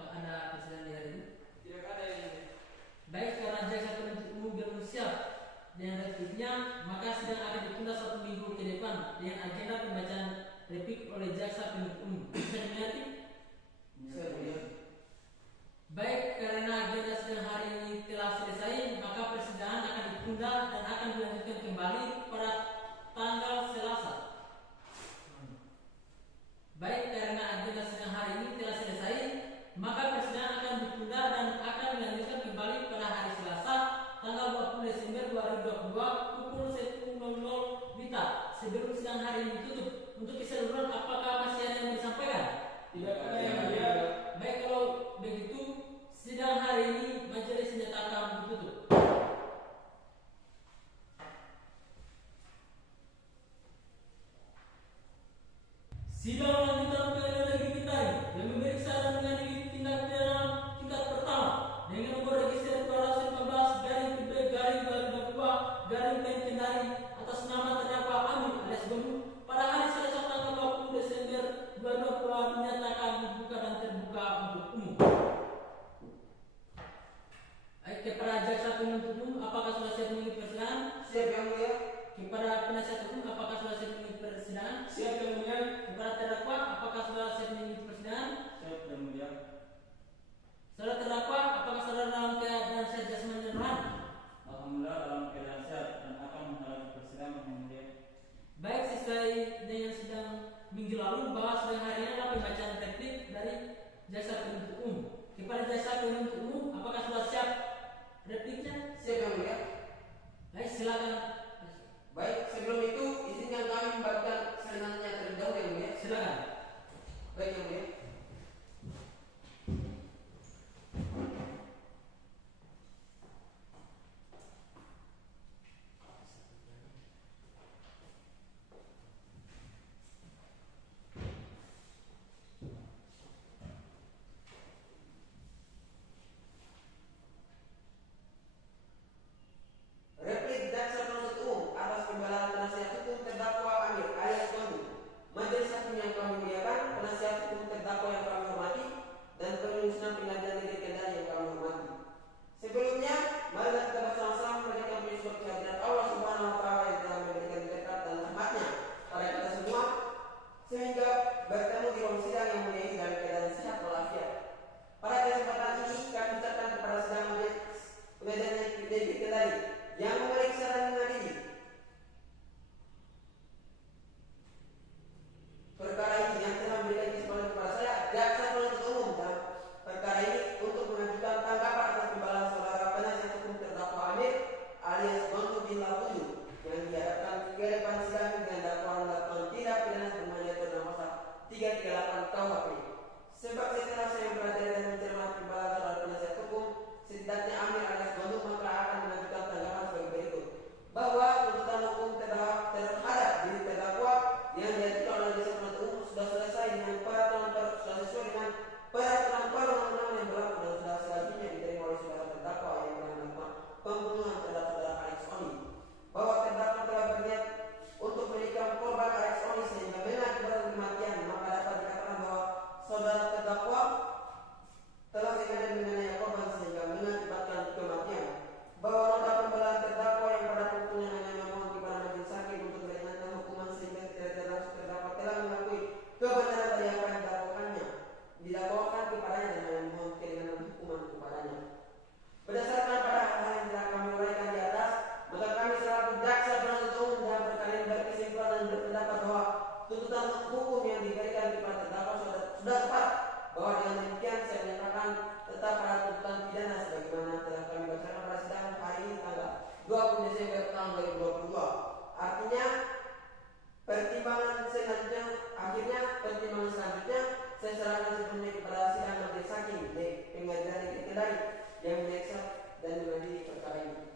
Kendari yang memeriksa dan mengadili perkara ini.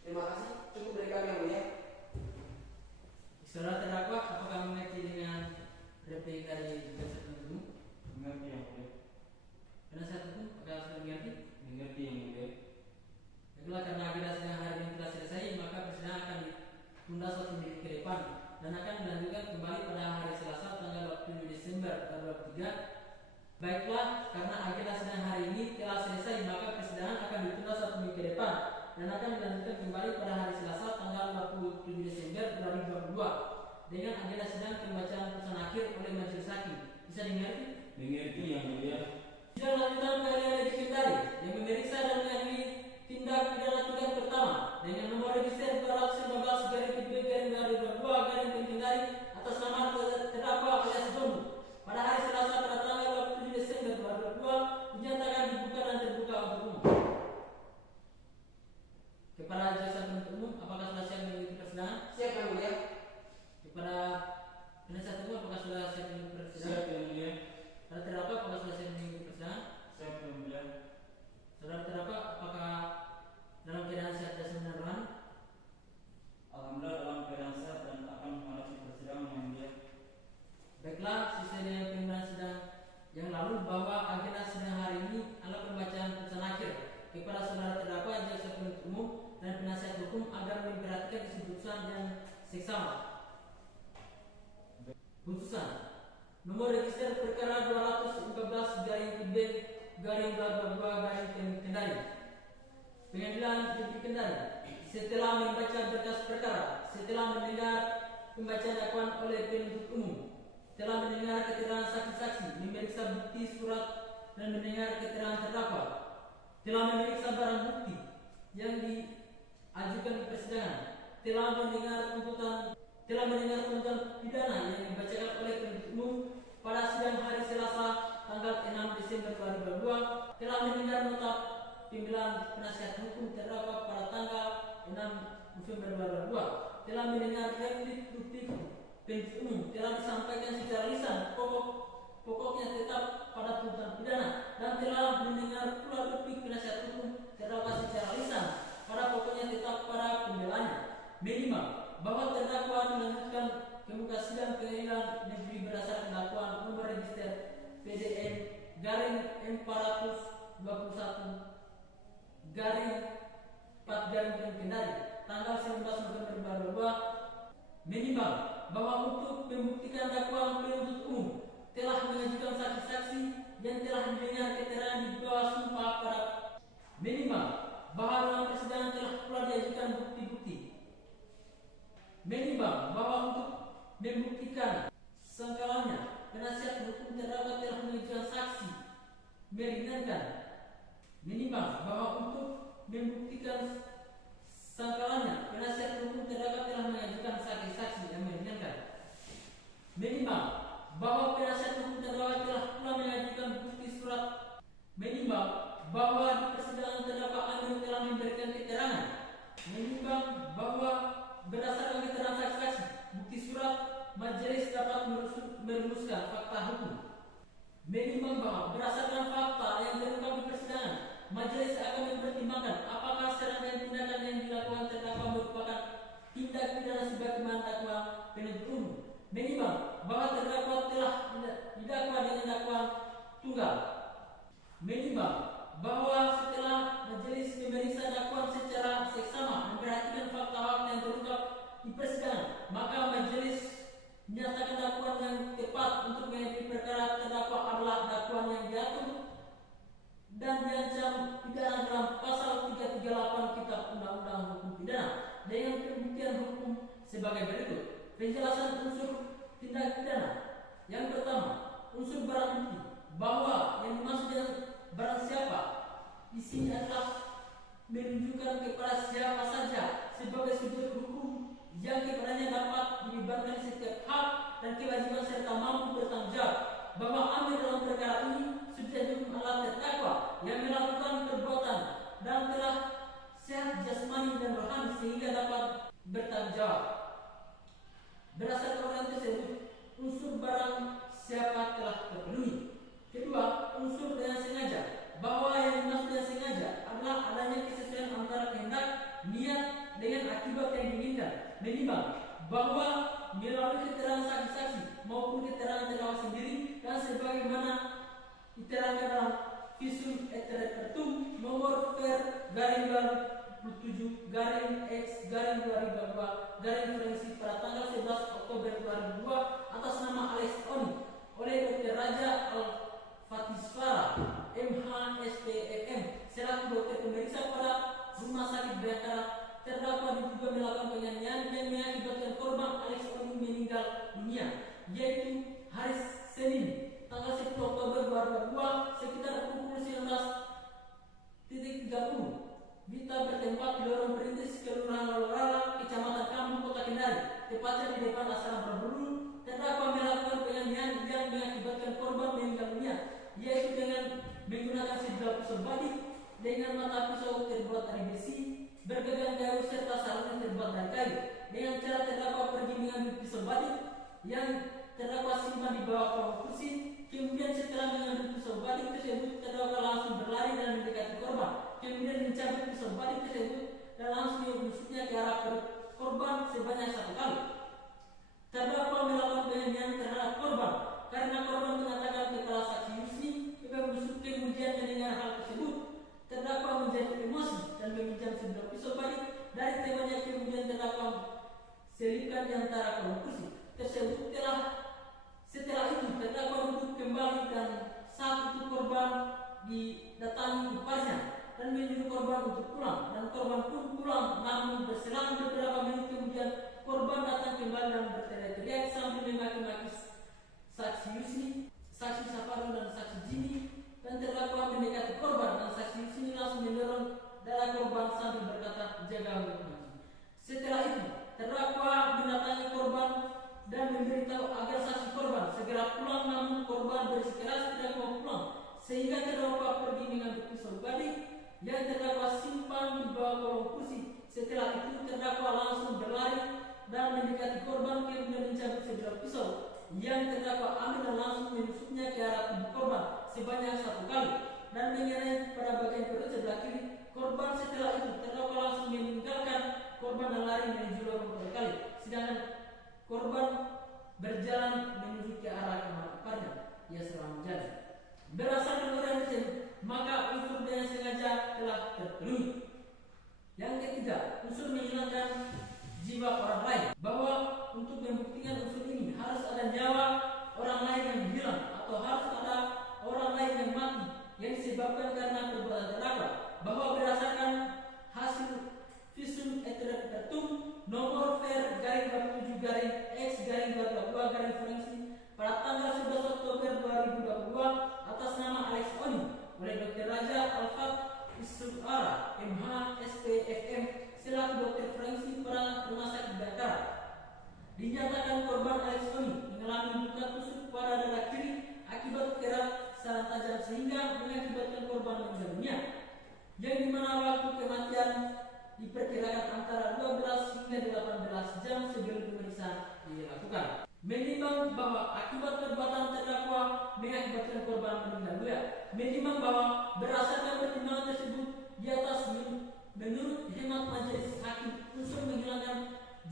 Terima kasih. Cukup dari kami yang mulia. Saudara terdakwa, apakah mengerti dengan replik dari jaksa penuntut umum? Mengerti yang mulia. Penasihat hukum, apakah sudah mengerti? Mengerti yang mulia. Baiklah, karena agenda sidang hari ini telah selesai, maka persidangan akan ditunda 1 menit ke depan dan akan dilanjutkan kembali pada hari Selasa tanggal 27 Desember 2023. Baiklah, karena agenda sidang hari ini telah selesai, maka persidangan akan ditunda 1 menit ke depan dan akan dilanjutkan kembali pada hari Selasa tanggal 27 Desember 2022 dengan agenda sidang pembacaan putusan akhir oleh majelis hakim. Bisa dimengerti? Mengerti yang mulia. Sidang lanjutan pengadilan negeri Kendari yang memeriksa dan mengadili tindak pidana tingkat pertama dengan nomor register 215/22/2022 Kendari atas nama terdakwa alias Domu pada hari Selasa pada tanggal 27 Desember 2022 dinyatakan dibuka dan terbuka untuk umum. Kepada jaksa penuntut umum, apakah sudah siap mengikuti persidangan? Siap yang mulia. Kepada penasihat hukum, apakah sudah siap mengikuti persidangan? Siap yang mulia. Pada terdakwa, apakah sudah siap mengikuti persidangan? Siap yang mulia. Saudara terdakwa, apakah dalam keadaan sehat jasmani dan rohani? Alhamdulillah dalam keadaan sehat dan akan menghadapi persidangan yang mulia. Baiklah, sesuai dengan pimpinan sidang yang lalu bahwa agenda sidang hari ini adalah pembacaan putusan akhir kepada saudara terdakwa, jaksa penuntut umum dan penasihat hukum agar memperhatikan isi putusan yang seksama. Putusan nomor register perkara 214/IB/22/Kendari. Pengadilan Negeri Kendari setelah membaca berkas perkara, setelah mendengar pembacaan dakwaan oleh penuntut umum, telah mendengar keterangan saksi-saksi, memeriksa bukti surat dan mendengar keterangan terdakwa, telah memeriksa barang bukti yang diajukan di persidangan, telah mendengar tuntutan pidana yang dibacakan oleh penuntut umum pada sidang hari Selasa tanggal 6 Desember 2022, telah mendengar nota pimpinan penasihat hukum terdakwa pada tanggal 6 November 2022, telah mendengar replik bukti penuntut umum, telah disampaikan secara lisan pokoknya tetap pada tuntutan pidana dan telah mendengar pula replik penasihat hukum terdakwa secara lisan pada pokoknya tetap pada pembelaannya. Minimal bahwa terdakwa dilanjutkan ke muka sidang pengadilan negeri berdasarkan dakwaan nomor register PDN garing 421/4 Kendari tanggal 19 November 2022. Minimal bahwa untuk membuktikan dakwaan penuntut umum telah mengajukan saksi-saksi yang telah mendengar keterangan di bawah sumpah pada minimal bahwa dalam persidangan telah pula diajukan bukti-bukti. Menimbang bahwa untuk membuktikan sangkalannya penasihat hukum terdakwa telah mengajukan saksi meringankan. Menimbang bahwa untuk membuktikan sangkalannya penasihat hukum terdakwa telah mengajukan saksi-saksi yang meringankan. Menimbang bahwa penasihat hukum terdakwa telah pula mengajukan bukti surat. Menimbang bahwa di persidangan terdakwa Amir telah memberikan keterangan. Menimbang bahwa berdasarkan keterangan saksi-saksi, bukti surat, majelis dapat merumuskan fakta hukum. Menimbang bahwa berdasarkan fakta yang terungkap di persidangan, majelis akan mempertimbangkan apakah serangkaian tindakan yang dilakukan terdakwa merupakan tindak pidana sebagaimana dakwaan penuntut umum. Menimbang bahwa terdakwa telah didakwa dengan dakwaan tunggal. Menimbang bahwa setelah majelis memeriksa dakwaan secara seksama memperhatikan fakta-fakta yang terungkap di persidangan, maka majelis menyatakan dakwaan yang tepat untuk menghadapi perkara terdakwa adalah dakwaan yang diatur dan diancam pidana dalam pasal 338 Kitab Undang-Undang Hukum Pidana dengan pembuktian hukum sebagai berikut. Penjelasan unsur tindak pidana. Yang pertama, unsur barang bukti bahwa yang dimaksud dengan barang siapa di sini adalah menunjukkan kepada siapa saja sebagai subjek hukum yang kepadanya dapat dibebankan setiap hak dan kewajiban serta mampu bertanggung jawab bahwa ambil dalam perkara ini subjek hukum adalah terdakwa yang melakukan perbuatan dan telah sehat jasmani dan rohani sehingga dapat bertanggung jawab. Berdasarkan hal tersebut, unsur barang siapa telah terpenuhi. Kedua, unsur dengan sengaja bahwa yang dimaksud dengan diterangkan dalam Visum et Repertum nomor Ver garing 27 garing X garing 2022 garing Frengsi pada tanggal 11 Oktober 2002 atas nama Alex Oni oleh Dr. Raja Al-Fatisfara MH SPFM selaku dokter pemeriksa pada Rumah Sakit Bayangkara. Terdakwa diduga melakukan penganiayaan yang mengakibatkan korban Alex Oni meninggal dunia, yaitu hari Senin tanggal 10 Oktober 2022 sekitar pukul 19.30. Vita bertempat di lorong perintis Kelurahan Lorala, Kecamatan Kampung, Kota Kendari, tepatnya di depan asrama Berbulu. Terdakwa melakukan penganiayaan yang mengakibatkan korban meninggal dunia, yaitu dengan menggunakan sejumlah pisau badik dengan mata pisau terbuat dari besi, bergagang kayu serta sarung terbuat dari kayu. Dengan cara terdakwa pergi mengambil pisau badik yang terdakwa simpan di bawah kolong kursi. Kemudian setelah mengambil pisau badik tersebut, terdakwa langsung berlari dan mendekati korban. Kemudian mencabut pisau badik tersebut dan langsung menusuknya ke arah perut korban sebanyak 1 kali. Terdakwa melakukan penganiayaan terhadap korban karena korban mengatakan kepada saksi Yusni penusuk kemudian mendengar hal tersebut. Terdakwa menjadi emosi dan meminjam sebuah pisau badik dari temannya. Kemudian terdakwa selipkan di antara kolong kursi tersebut. Setelah itu terdakwa duduk kembali dan saat itu korban didatangi iparnya dan menyuruh korban untuk pulang, dan korban pun pulang. Namun berselang beberapa menit kemudian korban datang kembali dan berteriak-teriak sambil memaki-maki saksi Yusni, saksi Sapardo dan saksi Jini. Dan terdakwa mendekati korban dan saksi Yusni langsung mendorong darah korban sambil berkata, "Jaga mulut." Setelah itu terdakwa mendatangi korban dan memberitahu agar saksi korban segera pulang, namun korban bersikeras tidak mau pulang sehingga terdakwa pergi mengambil pisau badik yang terdakwa simpan di bawah kolong kursi. Setelah itu terdakwa langsung berlari dan mendekati korban, kemudian mencabut sebuah pisau yang terdakwa ambil dan langsung menusuknya ke arah tubuh korban sebanyak 1 kali dan mengenai pada bagian perut sebelah kiri korban. Setelah itu terdakwa langsung meninggalkan korban dan lari menuju lorong berkali, sedangkan korban berjalan menuju ke arah kamar iparnya. Ia seorang menjadi berdasarkan orang tersebut, maka unsur dengan sengaja telah terpenuhi. Yang ketiga, unsur menghilangkan jiwa orang lain, bahwa untuk membuktikan unsur ini harus ada nyawa orang lain yang hilang atau harus ada orang lain yang mati yang disebabkan karena perbuatan terdakwa, bahwa berdasarkan hasil Visum et Repertum nomor Ver garing 27 garing X garing 2022 garing Frengsi pada tanggal 11 Oktober 2022 atas nama Alex Oni oleh Dr. Raja Al-Fatisfara MH SPFM selaku dokter Frengsi pada Rumah Sakit Bayangkara. Dinyatakan korban Alex Oni mengalami luka tusuk pada dada kiri akibat kerat sarang tajam sehingga mengakibatkan korban meninggal dunia, yang dimana waktu kematian diperkirakan antara 12 hingga 18 jam sebelum pemeriksaan dilakukan. Menimbang bahwa akibat perbuatan terdakwa mengakibatkan korban meninggal dunia, menimbang bahwa berdasarkan pertimbangan tersebut di atas, menurut hemat majelis hakim unsur menghilangkan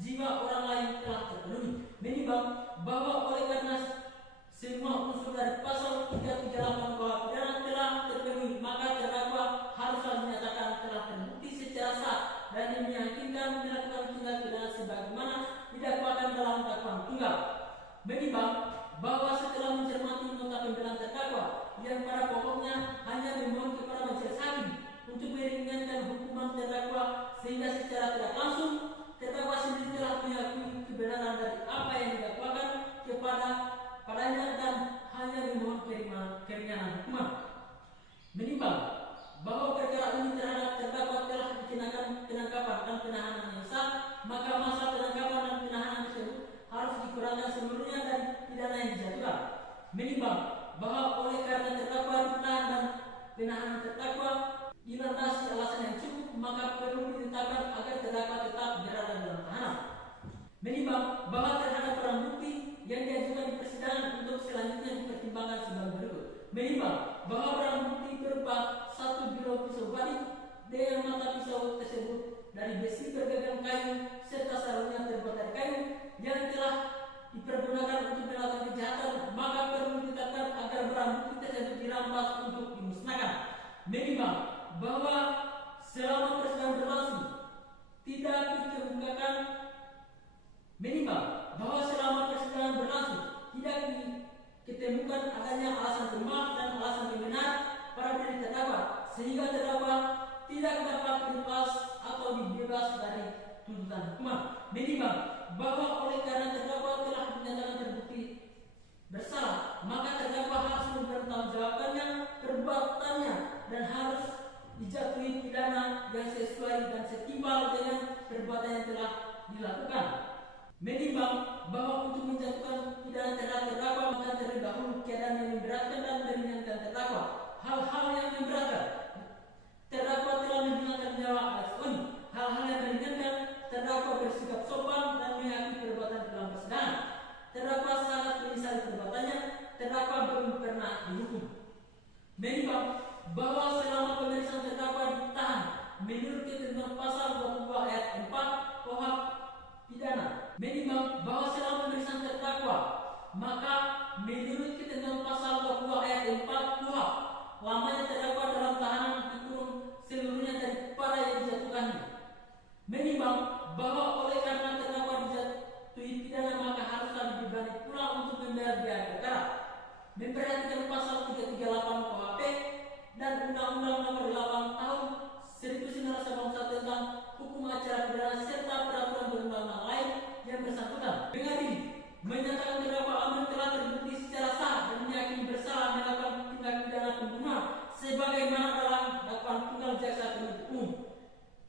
jiwa orang lain telah terpenuhi. Menimbang bahwa oleh karena semua unsur dari pasal 338 KUHP pidana telah terpenuhi, maka terdakwa haruslah dinyatakan telah terbukti secara sah dan meyakinkan melakukan tindak pidana sebagaimana didakwakan dalam dakwaan tunggal. Menimbang bahwa setelah mencermati nota pembelaan terdakwa yang pada pokoknya hanya memohon kepada majelis hakim untuk meringankan hukuman terdakwa, sehingga secara tidak langsung terdakwa sendiri telah mengakui kebenaran dari apa yang didakwakan padanya dan hanya memohon keringanan hukuman. Menimbang bahwa perkara ini terhadap terdakwa telah dikenakan penangkapan dan penahanan yang sah, maka masa penangkapan dan penahanan tersebut harus dikurangkan seluruhnya dari pidana yang dijatuhkan. Menimbang bahwa oleh karena terdakwa ditahan dan penahanan terdakwa dilandasi alasan yang cukup, maka perlu ditetapkan agar terdakwa tetap berada dalam tahanan. Menimbang bahwa terhadap barang bukti yang diajukan di persidangan untuk selanjutnya dipertimbangkan sebagai berikut. Menimbang bahwa barang bukti berupa 1 biro pisau badik dengan mata pisau tersebut dari besi bergagang kayu serta sarungnya terbuat dari kayu yang telah dipergunakan untuk melakukan kejahatan, maka perlu ditetapkan agar barang bukti tersebut tersebut dirampas untuk dimusnahkan. Menimbang bahwa selama persidangan berlangsung tidak dikemukakan ditemukan adanya alasan lemah dan alasan yang benar pada diri terdakwa sehingga terdakwa tidak dapat dilepas atau dibebas dari tuntutan hukuman. Menimbang bahwa oleh karena terdakwa telah dinyatakan terbukti bersalah, maka terdakwa harus mempertanggungjawabkannya perbuatannya dan harus dijatuhi pidana yang sesuai dan setimpal dengan perbuatan yang telah dilakukan. Menimbang bahwa untuk menjatuhkan pidana terhadap terdakwa maka terlebih dahulu keadaan yang memberatkan dan meringankan terdakwa. Hal-hal yang memberatkan, terdakwa telah menghilangkan nyawa alias oni. Hal-hal yang meringankan, terdakwa bersikap sopan dan mengakui perbuatan dalam persidangan. Terdakwa sangat menyesali perbuatannya. Terdakwa belum pernah dihukum. Menimbang bahwa selama pemeriksaan terdakwa ditahan menurut ketentuan pasal 22 ayat 4 KUHP pidana. Menimbang bahwa selama pemeriksaan terdakwa maka menurut ketentuan pasal 22 ayat 4 KUHP lamanya terdakwa dalam tahanan dikurung seluruhnya daripada yang dijatuhkannya. Menimbang bahwa oleh karena terdakwa dijatuhi pidana maka haruslah dibebani pula untuk membayar biaya perkara. Memperhatikan pasal 338 KUHP dan Undang-Undang Nomor 8 Tahun 1991 tentang Hukum Acara Pidana serta peraturan perundang-undangan lain yang bersangkutan. Mengadili menyatakan terdakwa Aman telah terbukti secara sah dan meyakini bersalah melakukan tindak pidana pembunuhan sebagaimana dalam dakwaan tunggal jaksa penuntut umum.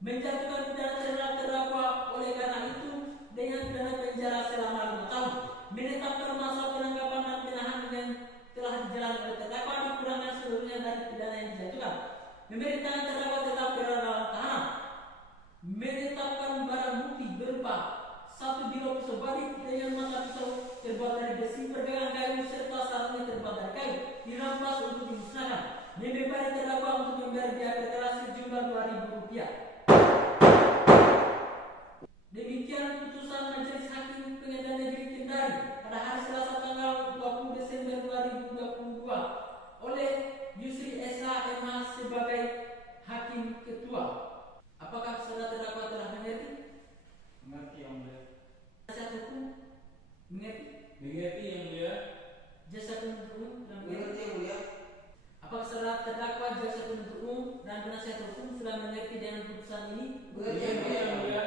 Menjatuhkan pidana terhadap terdakwa oleh karena itu dengan pidana penjara selama 5 tahun. Menetapkan masa penangkapan dan penahanan yang telah dijalankan oleh terdakwa dikurangkan seluruhnya dari pidana yang dijatuhkan. Memerintahkan terdakwa tetap berada dalam tahanan. Menetapkan barang bukti berupa 1 biro pisau badik dengan mata pisau terbuat dari besi berpegangan kayu serta sarungnya terbuat dari kayu dirampas untuk dimusnahkan. Membebani terdakwa untuk membayar biaya perkara sejumlah Rp2.000. Demikian putusan Majelis Hakim Pengadilan Negeri Kendari pada hari Selasa tanggal 20 Desember 2022 oleh Yusri SH MH sebagai Hakim Ketua. Apakah saudara terdakwa telah mengerti? Mengerti yang mulia. Jasa hukum mengerti? Mengerti yang mulia. Jasa penuntut umum telah mengerti? Mengerti yang mulia. Apakah saudara terdakwa jasa penuntut umum dan penasihat hukum sudah mengerti dengan putusan ini? Mengerti yang mulia.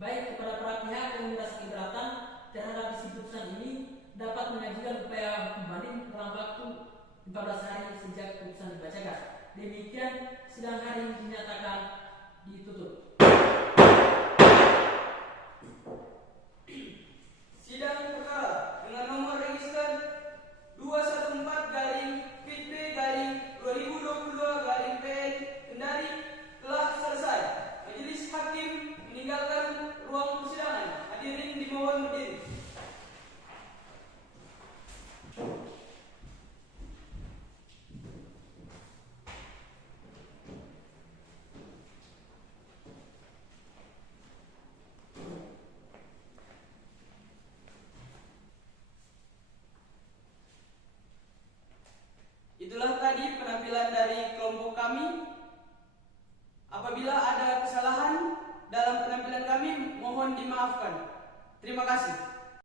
Baik, kepada para pihak yang merasa keberatan terhadap isi putusan ini dapat mengajukan upaya hukum banding dalam waktu 14 hari sejak putusan dibacakan. Demikian sidang hari ini dinyatakan ditutup. Sidang perkara dengan nomor register 214-PIP-2022-PN Kendari telah selesai. Majelis Hakim meninggalkan ruang persidangan. Hadirin dimohon berdiri. Itulah tadi penampilan dari kelompok kami. Apabila ada kesalahan dalam penampilan kami, mohon dimaafkan. Terima kasih.